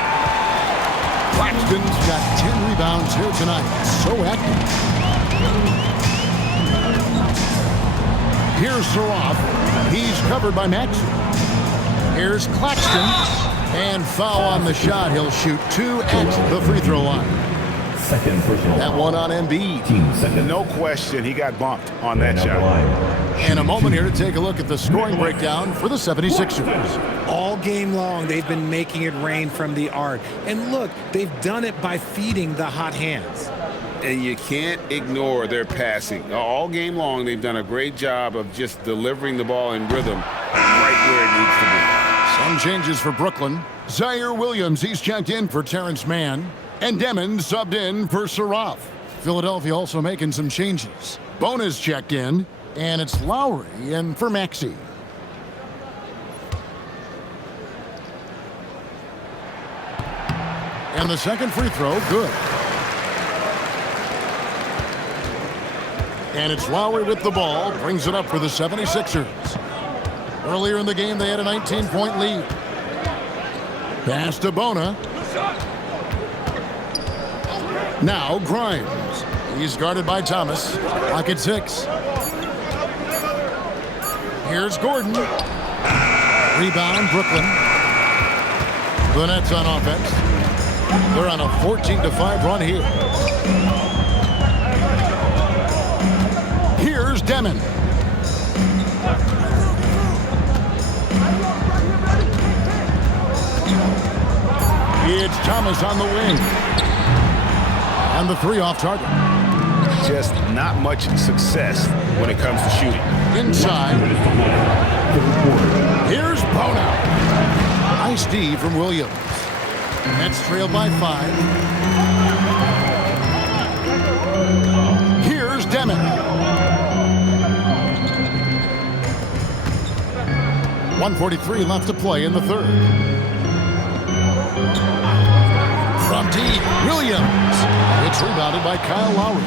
Claxton's got 10 rebounds here tonight. So active. Here's Saraf. He's covered by Maxey. Here's Claxton. And foul on the shot. He'll shoot 2 at the free throw line. Second personal. That one on Embiid. No question, he got bumped on that shot. And a moment here to take a look at the scoring breakdown for the 76ers. All game long, they've been making it rain from the arc. And look, they've done it by feeding the hot hands. And you can't ignore their passing. All game long, they've done a great job of just delivering the ball in rhythm right where it needs to be. Some changes for Brooklyn. Zaire Williams, he's checked in for Terrence Mann. And Demon subbed in for Saraf. Philadelphia also making some changes. Bona's checked in, and it's Lowry in for Maxey. And the second free throw, good. And it's Lowry with the ball, brings it up for the 76ers. Earlier in the game, they had a 19-point lead. Pass to Bona. Now Grimes. He's guarded by Thomas. Clock at 6. Here's Gordon. Rebound, Brooklyn. The Nets on offense. They're on a 14-5 run here. Here's Demon. It's Thomas on the wing. And the 3 off target. Just not much success when it comes to shooting. Inside. Here's Bona. Nice D from Williams. Nets trailed by 5. Here's Demon. 1:43 left to play in the third. From deep, Williams. It's rebounded by Kyle Lowry.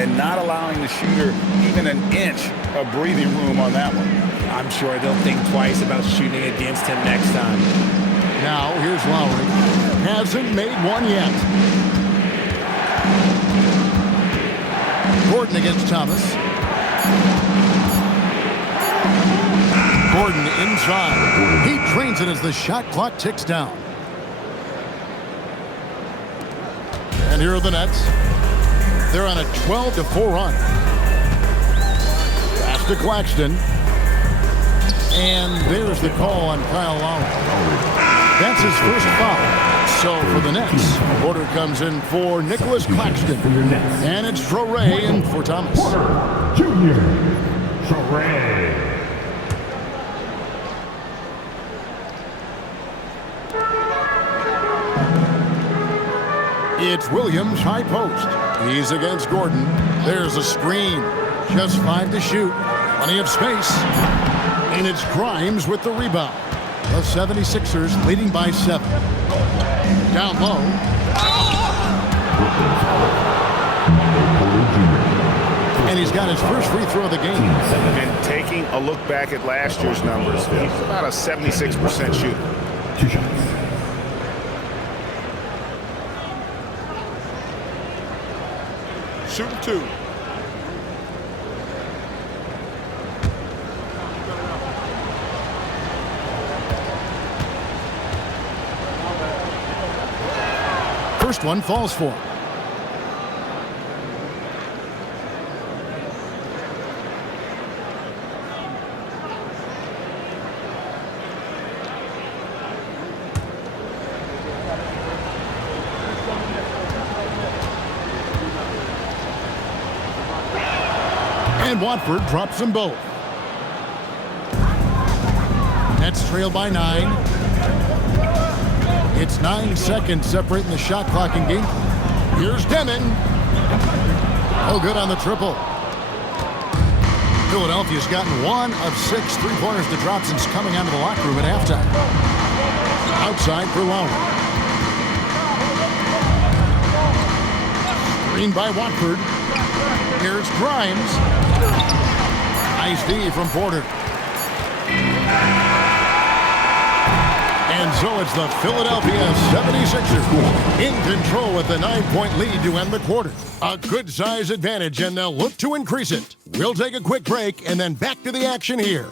And not allowing the shooter even an inch of breathing room on that one. I'm sure they'll think twice about shooting against him next time. Now, here's Lowry. Hasn't made one yet. Gordon against Thomas. Gordon inside. He drains it as the shot clock ticks down. And here are the Nets. They're on a 12-4 run. Pass to Claxton. And there's the call on Kyle Lowry. That's his first foul. So for the Nets, order comes in for Nicholas Claxton. And it's Traore in for Thomas. Junior Traore. It's Williams, high post. He's against Gordon. There's a screen. Just 5 to shoot. Plenty of space. And it's Grimes with the rebound. The 76ers leading by 7. Down low. Michael Porter Jr. he's got his first free throw of the game. And taking a look back at last year's numbers, he's about a 76% shooter. 2 shots. Shooting 2. First one falls for him. And Watford drops them both. Nets trail by 9. It's 9 seconds separating the shot clock and game. Here's Demon. Oh, good on the triple. Philadelphia's gotten 1 of 6 three-pointers to drop since coming out of the locker room at halftime. Outside for Lowry. Screen by Watford. Here's Grimes. Nice D from Porter. And so it's the Philadelphia 76ers in control with a 9-point lead to end the quarter. A good size advantage, and they'll look to increase it. We'll take a quick break and then back to the action here.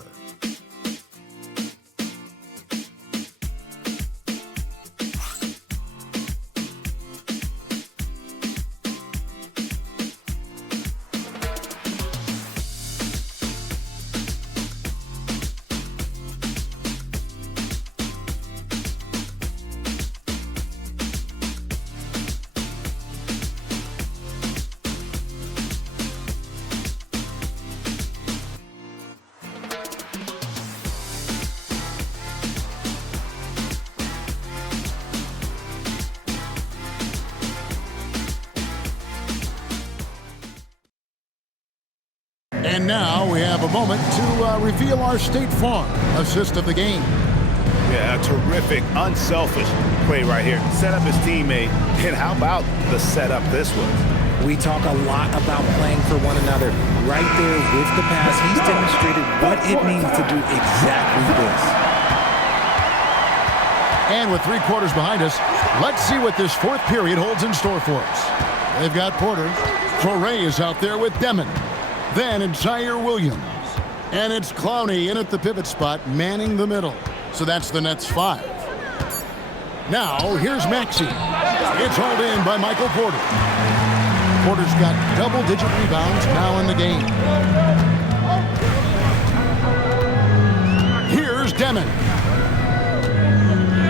And now we have a moment to reveal our State Farm assist of the game. Yeah, a terrific, unselfish play right here. Set up his teammate. And how about the setup this was? We talk a lot about playing for one another. Right there with the pass, he's demonstrated what it means to do exactly this. And with 3 quarters behind us, let's see what this 4th period holds in store for us. They've got Porter. Torrey is out there with Demon. Then it's Zaire Williams. And it's Clowney in at the pivot spot, manning the middle. So that's the Nets 5. Now, here's Maxey. It's hauled in by Michael Porter. Porter's got double-digit rebounds now in the game. Here's Demon.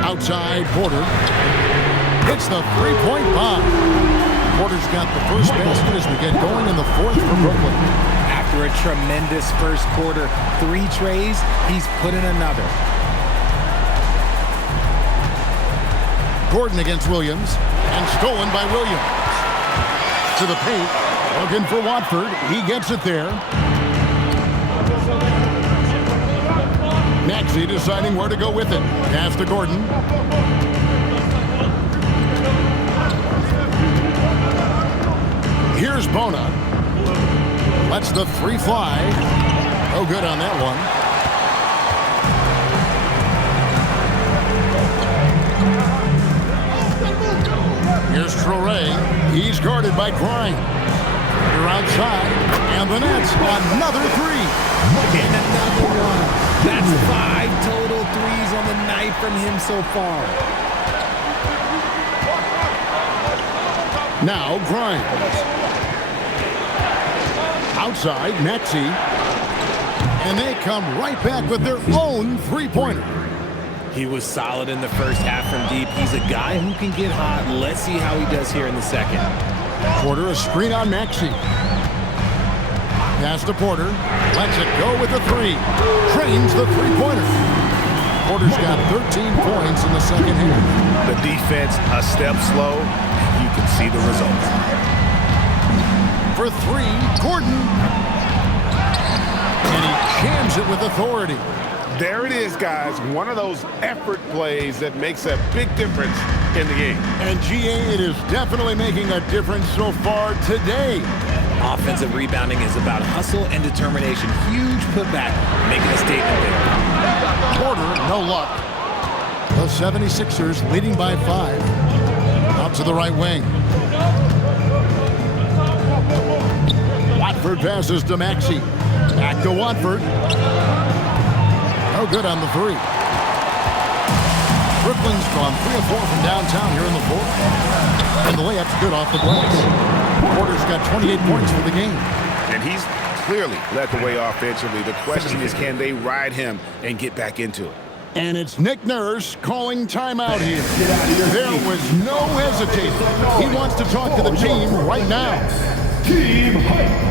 Outside Porter. It's the 3-point bomb. Porter's got the first basket as we get going in the 4th for Brooklyn. After a tremendous first quarter, 3 trays, he's put in another. Gordon against Williams, and stolen by Williams. To the paint, looking for Watford. He gets it there. Maxey deciding where to go with it. Pass to Gordon. Here's Bona. Lets the 3 fly. Oh, good on that one. Here's Torrey. He's guarded by Grimes. They're outside, and the Nets another 3. And another one. That's 5 total threes on the night from him so far. Now Grimes. Outside, Maxey. And they come right back with their own 3-pointer. He was solid in the first half from deep. He's a guy who can get hot. Let's see how he does here in the second. Porter, a screen on Maxey. Pass to Porter. Lets it go with the 3. Trains the 3-pointer. Porter's got 13 points in the second half. The defense a step slow. You can see the results. For 3, Gordon. And he jams it with authority. There it is, guys. One of those effort plays that makes a big difference in the game. And GA, it is definitely making a difference so far today. Offensive rebounding is about hustle and determination. Huge putback, making a statement there. Porter, no luck. The 76ers leading by 5. Out to the right wing. Watford passes to Maxey. Back to Watford. No good on the 3. Brooklyn's gone 3 of 4 from downtown here in the 4th. And the layup's good off the glass. Porter's got 28 points for the game. And he's clearly led the way offensively. The question is, can they ride him and get back into it? And it's Nick Nurse calling timeout here. There was no hesitating. He wants to talk to the team right now. Team hype.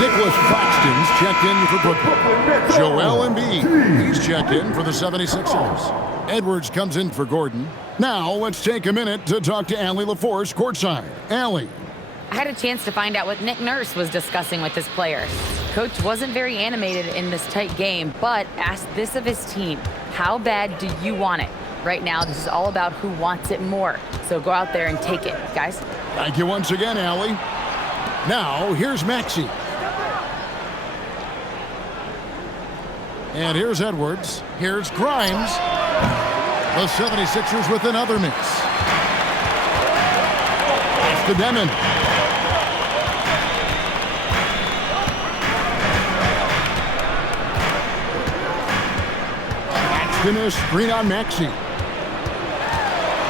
Nicholas Claxton's checked in for Brooklyn. Joel Embiid, he's checked in for the 76ers. Edwards comes in for Gordon. Now let's take a minute to talk to Allie LaForce courtside. Allie. I had a chance to find out what Nick Nurse was discussing with his players. Coach wasn't very animated in this tight game, but asked this of his team. How bad do you want it? Right now, this is all about who wants it more. So go out there and take it, guys. Thank you once again, Allie. Now, here's Maxey. And here's Edwards. Here's Grimes. The 76ers with another miss. It's to Demon. Claxton is screen on Maxey.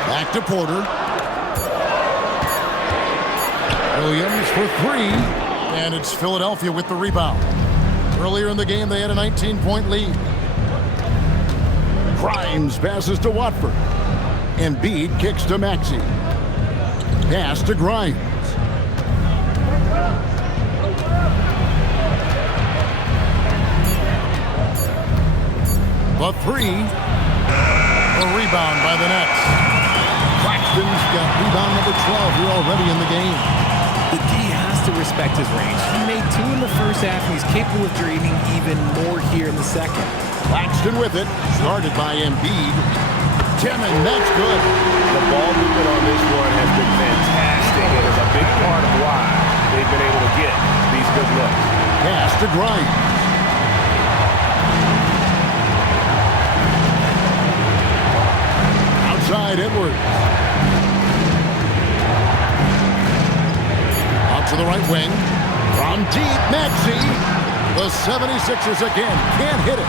Back to Porter. Williams for 3. And it's Philadelphia with the rebound. Earlier in the game, they had a 19-point lead. Grimes passes to Watford. Embiid kicks to Maxey. Pass to Grimes. The 3. A rebound by the Nets. Claxton's got rebound number 12 here already in the game. The D has to respect his range. He made 2 in the first half, and he's capable of draining even more here in the second. Claxton with it, started by Embiid. Demon, that's good. The ball movement on this one has been fantastic, and is a big part of why they've been able to get these good looks. Pass to Grimes. Outside Edwards. To the right wing. From deep, Maxey. The 76ers again can't hit it.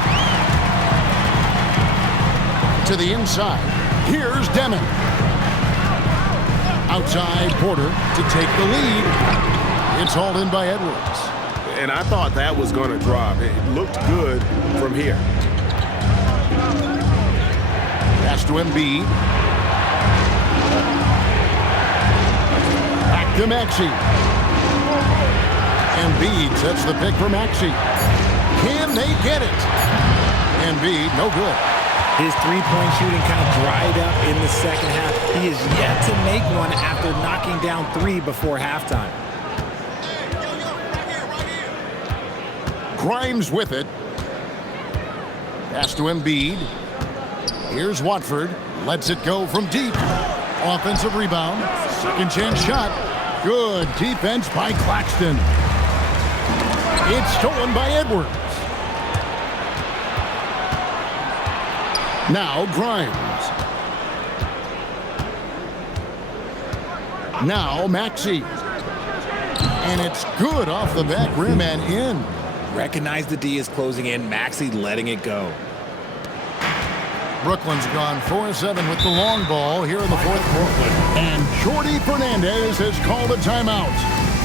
To the inside. Here's Demon. Outside Porter to take the lead. It's hauled in by Edwards. And I thought that was going to drop. It looked good from here. Pass to Embiid. Back to Maxey. Embiid sets the pick for Maxey. Can they get it? Embiid, no good. His three-point shooting kind of dried up in the second half. He is yet to make one after knocking down 3 before halftime. Grimes with it. Pass to Embiid. Here's Watford. Lets it go from deep. Offensive rebound. Second chance shot. Good defense by Claxton. It's stolen by Edwards. Now Grimes. Now Maxey. And it's good off the back rim and in. Recognize the D is closing in. Maxey letting it go. Brooklyn's gone 4-7 with the long ball here in the fourth quarter. And Jordi Fernandez has called a timeout.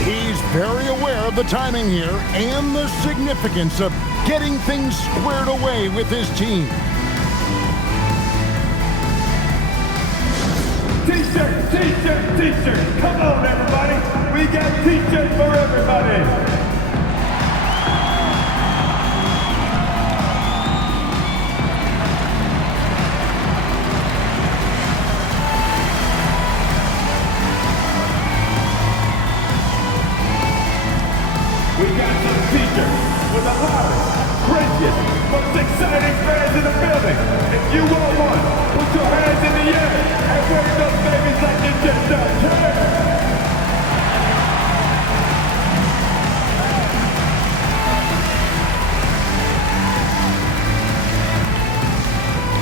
He's very aware of the timing here and the significance of getting things squared away with his team. T-shirt, T-shirt, T-shirt. Come on, everybody. We got T-shirts for everybody. We got some T-shirts with the loudest, craziest, most exciting fans in the building. If you want one, put your hands in the air and wave those babies like you just don't care.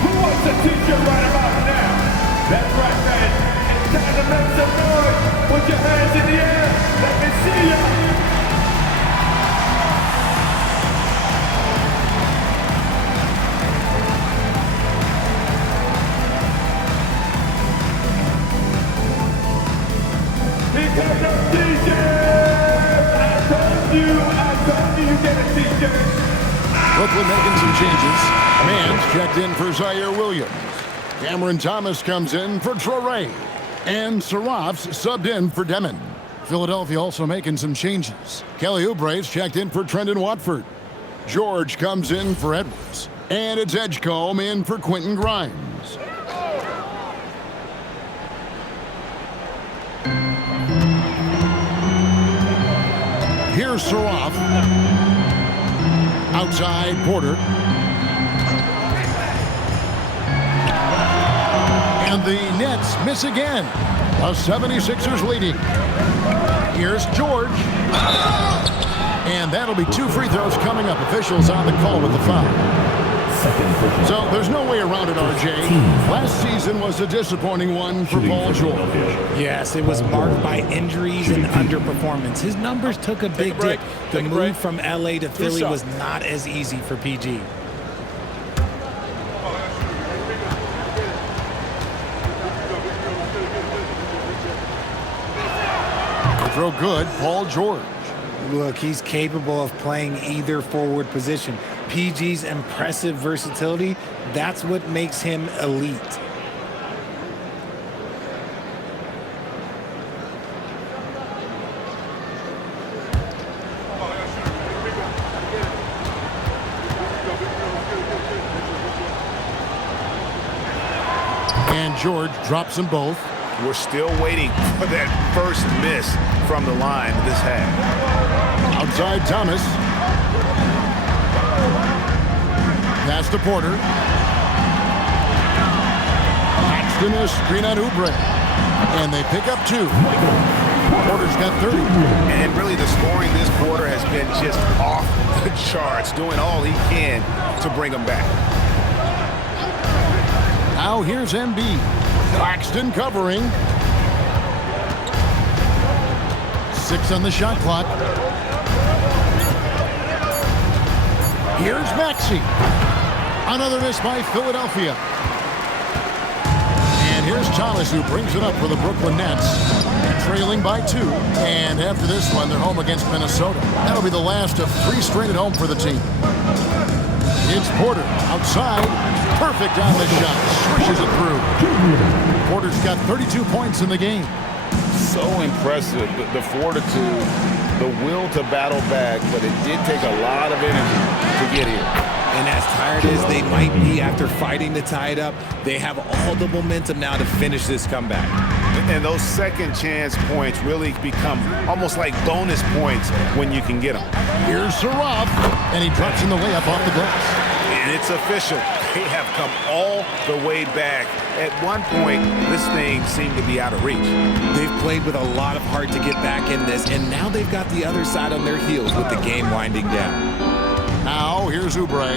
Who wants a T-shirt right about now? That's right, man. It's time to make some noise. Put your hands in the air. Let me see ya. Brooklyn making some changes. Mans checked in for Zaire Williams. Cameron Thomas comes in for Traore. And Saraf's subbed in for Demon. Philadelphia also making some changes. Kelly Oubre's checked in for Trendon Watford. George comes in for Edwards. And it's Edgecombe in for Quentin Grimes. Here's Saraf. Outside Porter. And the Nets miss again. The 76ers leading. Here's George. And that'll be 2 free throws coming up. Officials on the call with the foul. So there's no way around it, RJ. Last season was a disappointing one for Paul George. Yes, it was marked by injuries and underperformance. His numbers took a big dip. The move from LA to Philly was not as easy for PG. Throw good, Paul George. Look, he's capable of playing either forward position. PG's impressive versatility, that's what makes him elite. And George drops them both. We're still waiting for that first miss from the line this half. Outside Thomas. Pass to Porter. Paxton a screen on Oubre. And they pick up 2. Porter's got 30. And really the scoring this quarter has been just off the charts, doing all he can to bring them back. Now here's Embiid. Claxton covering. 6 on the shot clock. Here's Maxey. Another miss by Philadelphia. And here's Thomas, who brings it up for the Brooklyn Nets. Trailing by 2. And after this one, they're home against Minnesota. That'll be the last of 3 straight at home for the team. It's Porter outside. Perfect on the shot. Swishes it through. Porter's got 32 points in the game. So impressive, the fortitude, the will to battle back, but it did take a lot of energy to get here. And as tired as they might be after fighting to tie it up, they have all the momentum now to finish this comeback. And those second chance points really become almost like bonus points when you can get them. Here's Saraf, and he drops in the layup off the glass. And it's official. They have come all the way back. At one point, this thing seemed to be out of reach. They've played with a lot of heart to get back in this, and now they've got the other side on their heels with the game winding down. Now, here's Oubre.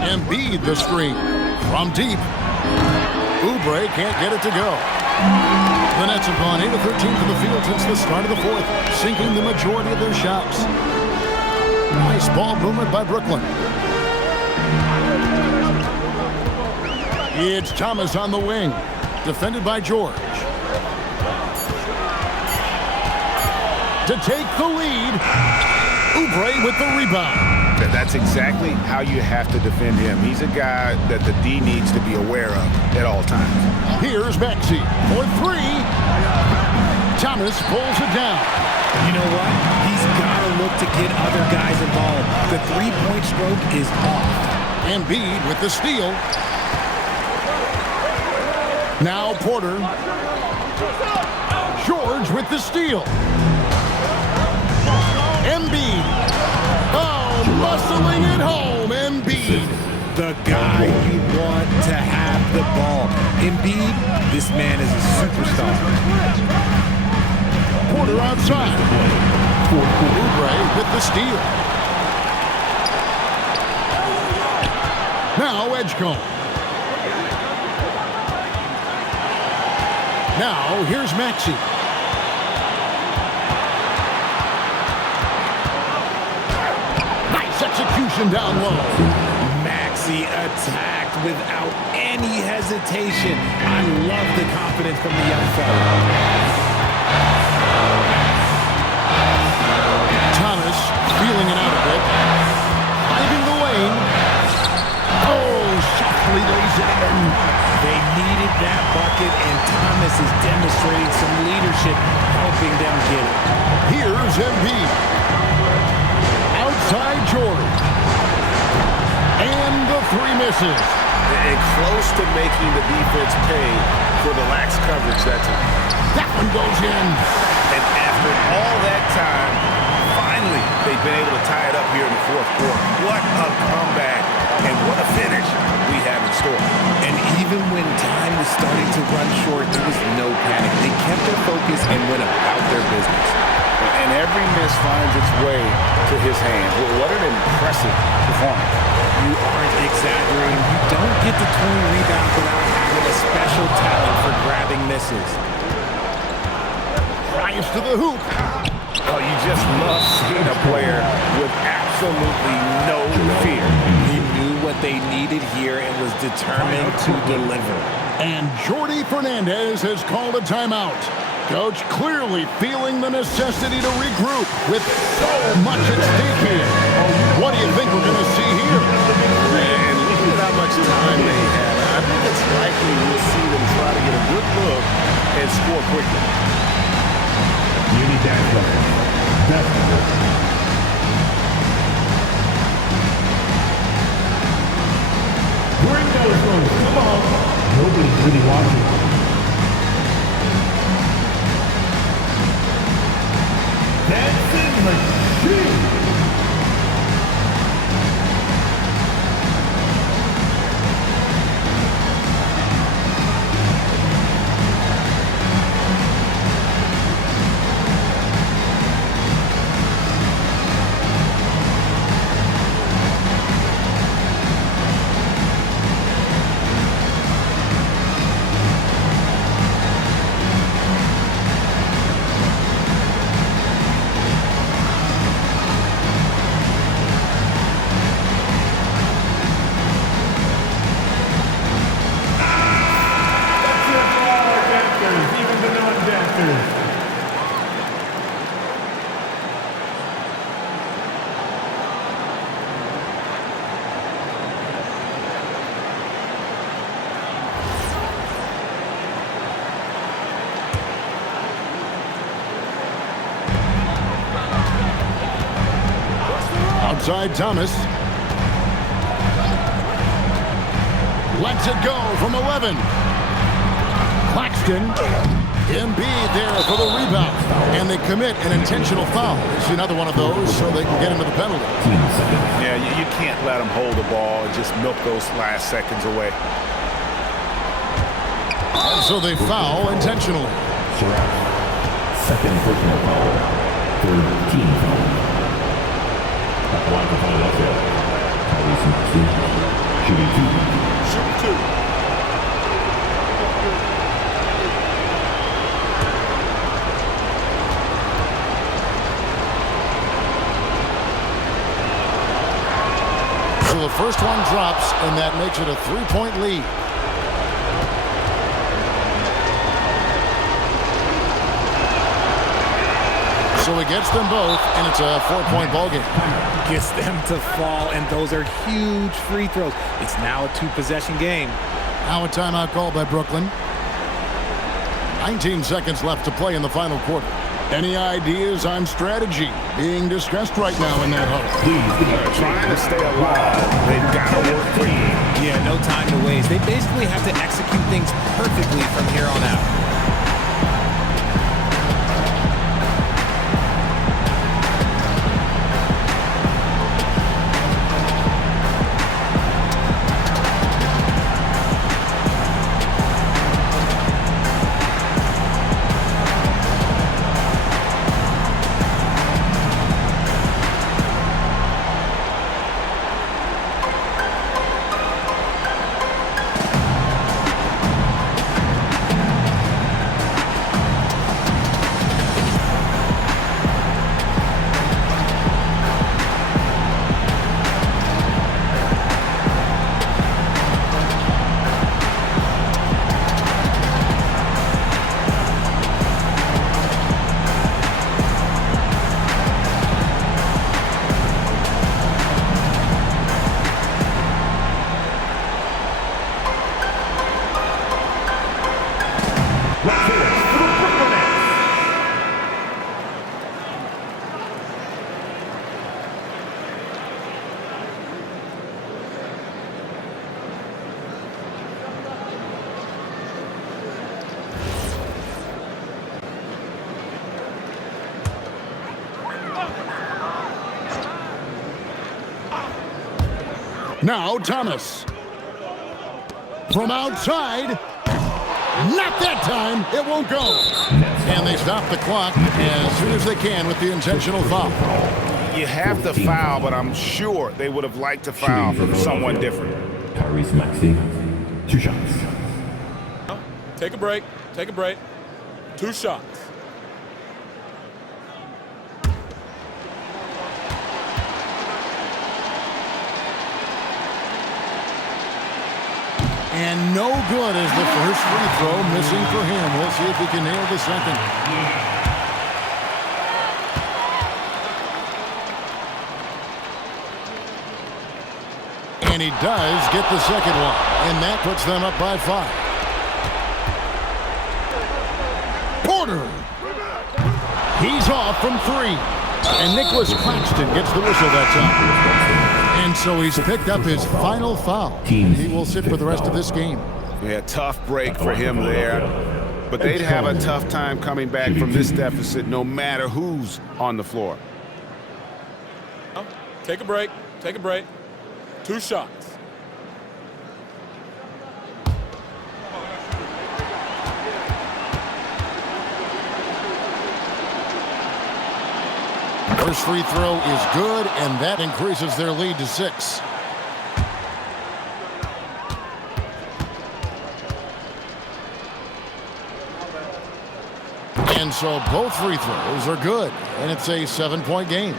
Embiid the screen from deep. Oubre can't get it to go. The Nets have gone 8 of 13 from the field since the start of the fourth, sinking the majority of their shots. Nice ball movement by Brooklyn. It's Thomas on the wing, defended by George. To take the lead, Oubre with the rebound. That's exactly how you have to defend him. He's a guy that the D needs to be aware of at all times. Here's Maxey for three. Thomas pulls it down. You know what? He's got to look to get other guys involved. The three-point stroke is off. Embiid with the steal. Now Porter. George with the steal. Embiid. Oh, muscling it home, Embiid. The guy you want to have the ball. Embiid, this man is a superstar. Porter outside. Oubre with the steal. Now Edgecombe. Now here's Maxey. Nice execution down low. Maxey attacked without any hesitation. I love the confidence from the young fella. Thomas feeling it out a bit. Finding the lane. Oh, softly lays it in. They needed that bucket, and Thomas is demonstrating some leadership, helping them get it. Here's Embiid. Outside George. And the three misses. And close to making the defense pay for the lax coverage that time. That one goes in. And after all that time, finally, they've been able to tie it up here in the fourth quarter. What a comeback and what a finish we have in store. And even when time was starting to run short, there was no panic. They kept their focus and went about their business. And every miss finds its way to his hands. Well, what an impressive performance. You aren't exaggerating. You don't get to 20 rebounds without having a special talent for grabbing misses. Drives to the hoop. Oh, you just love seeing a player with absolutely no fear. He knew what they needed here and was determined to deliver. And Jordi Fernandez has called a timeout. Coach clearly feeling the necessity to regroup with so much at stake here. What do you think we're going to see here? And look at how much time they have. I think it's likely we'll see them try to get a good look and score quickly. Bring those ones. Come on. Nobody's really watching. Dancing machine. Outside Thomas. Lets it go from 11. Claxton. Embiid there for the rebound. And they commit an intentional foul. It's another one of those so they can get into the penalty. Yeah, you can't let them hold the ball and just milk those last seconds away. And so they foul intentionally. Second personal foul. Third team foul. That's one for Philadelphia. Tyrese Maxey, shooting two. first one drops, and that makes it a 3-point lead. So he gets them both, and it's a 4-point ballgame. Gets them to fall, and those are huge free throws. It's now a 2-possession game. Now a timeout called by Brooklyn. 19 seconds left to play in the final quarter. Any ideas on strategy being discussed right now in that huddle? Trying to stay alive. They've got to work quickly. Yeah, no time to waste. They basically have to execute things perfectly from here on out. Now Thomas. From outside. Not that time. It won't go. And they stop the clock as soon as they can with the intentional foul. You have to foul, but I'm sure they would have liked to foul for someone different. Tyrese Maxey, 2 shots. Take a break. Take a break. 2 shots. And no good as the first free throw missing for him. We'll see if he can nail the second. And he does get the second one. And that puts them up by 5. Porter. He's off from 3. And Nicholas Claxton gets the whistle that time. And so he's picked up his final foul. He will sit for the rest of this game. Yeah, tough break for him there. But they'd have a tough time coming back from this deficit no matter who's on the floor. Take a break. Take a break. 2 shots. First free throw is good, and that increases their lead to 6. And so both free throws are good, and it's a 7-point game.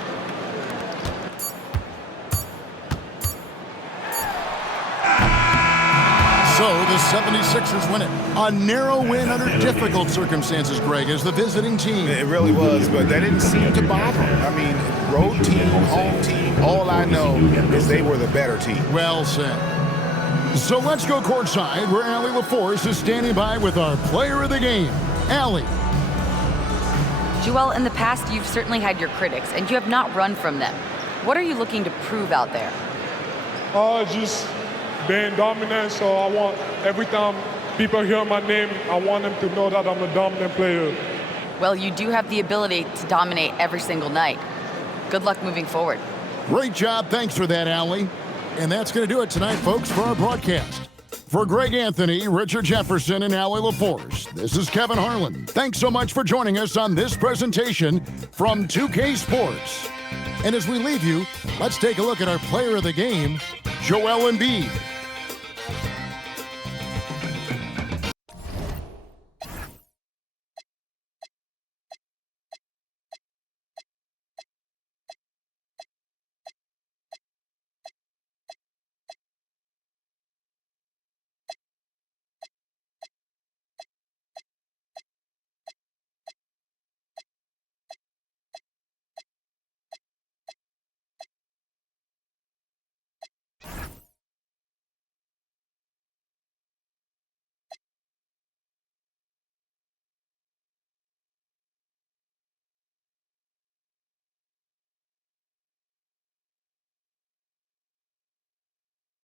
So the 76ers win it. A narrow win under difficult circumstances, Greg, as the visiting team. It really was, but that didn't seem to bother them. I mean, road team, home team, all I know is they were the better team. Well said. So let's go courtside where Allie LaForce is standing by with our player of the game. Allie. Joel, in the past, you've certainly had your critics, and you have not run from them. What are you looking to prove out there? Just being dominant, so I want, every time people hear my name, I want them to know that I'm a dominant player. Well, you do have the ability to dominate every single night. Good luck moving forward. Great job. Thanks for that, Allie. And that's going to do it tonight, folks, for our broadcast. For Greg Anthony, Richard Jefferson, and Allie LaForce, this is Kevin Harlan. Thanks so much for joining us on this presentation from 2K Sports. And as we leave you, let's take a look at our player of the game, Joel Embiid.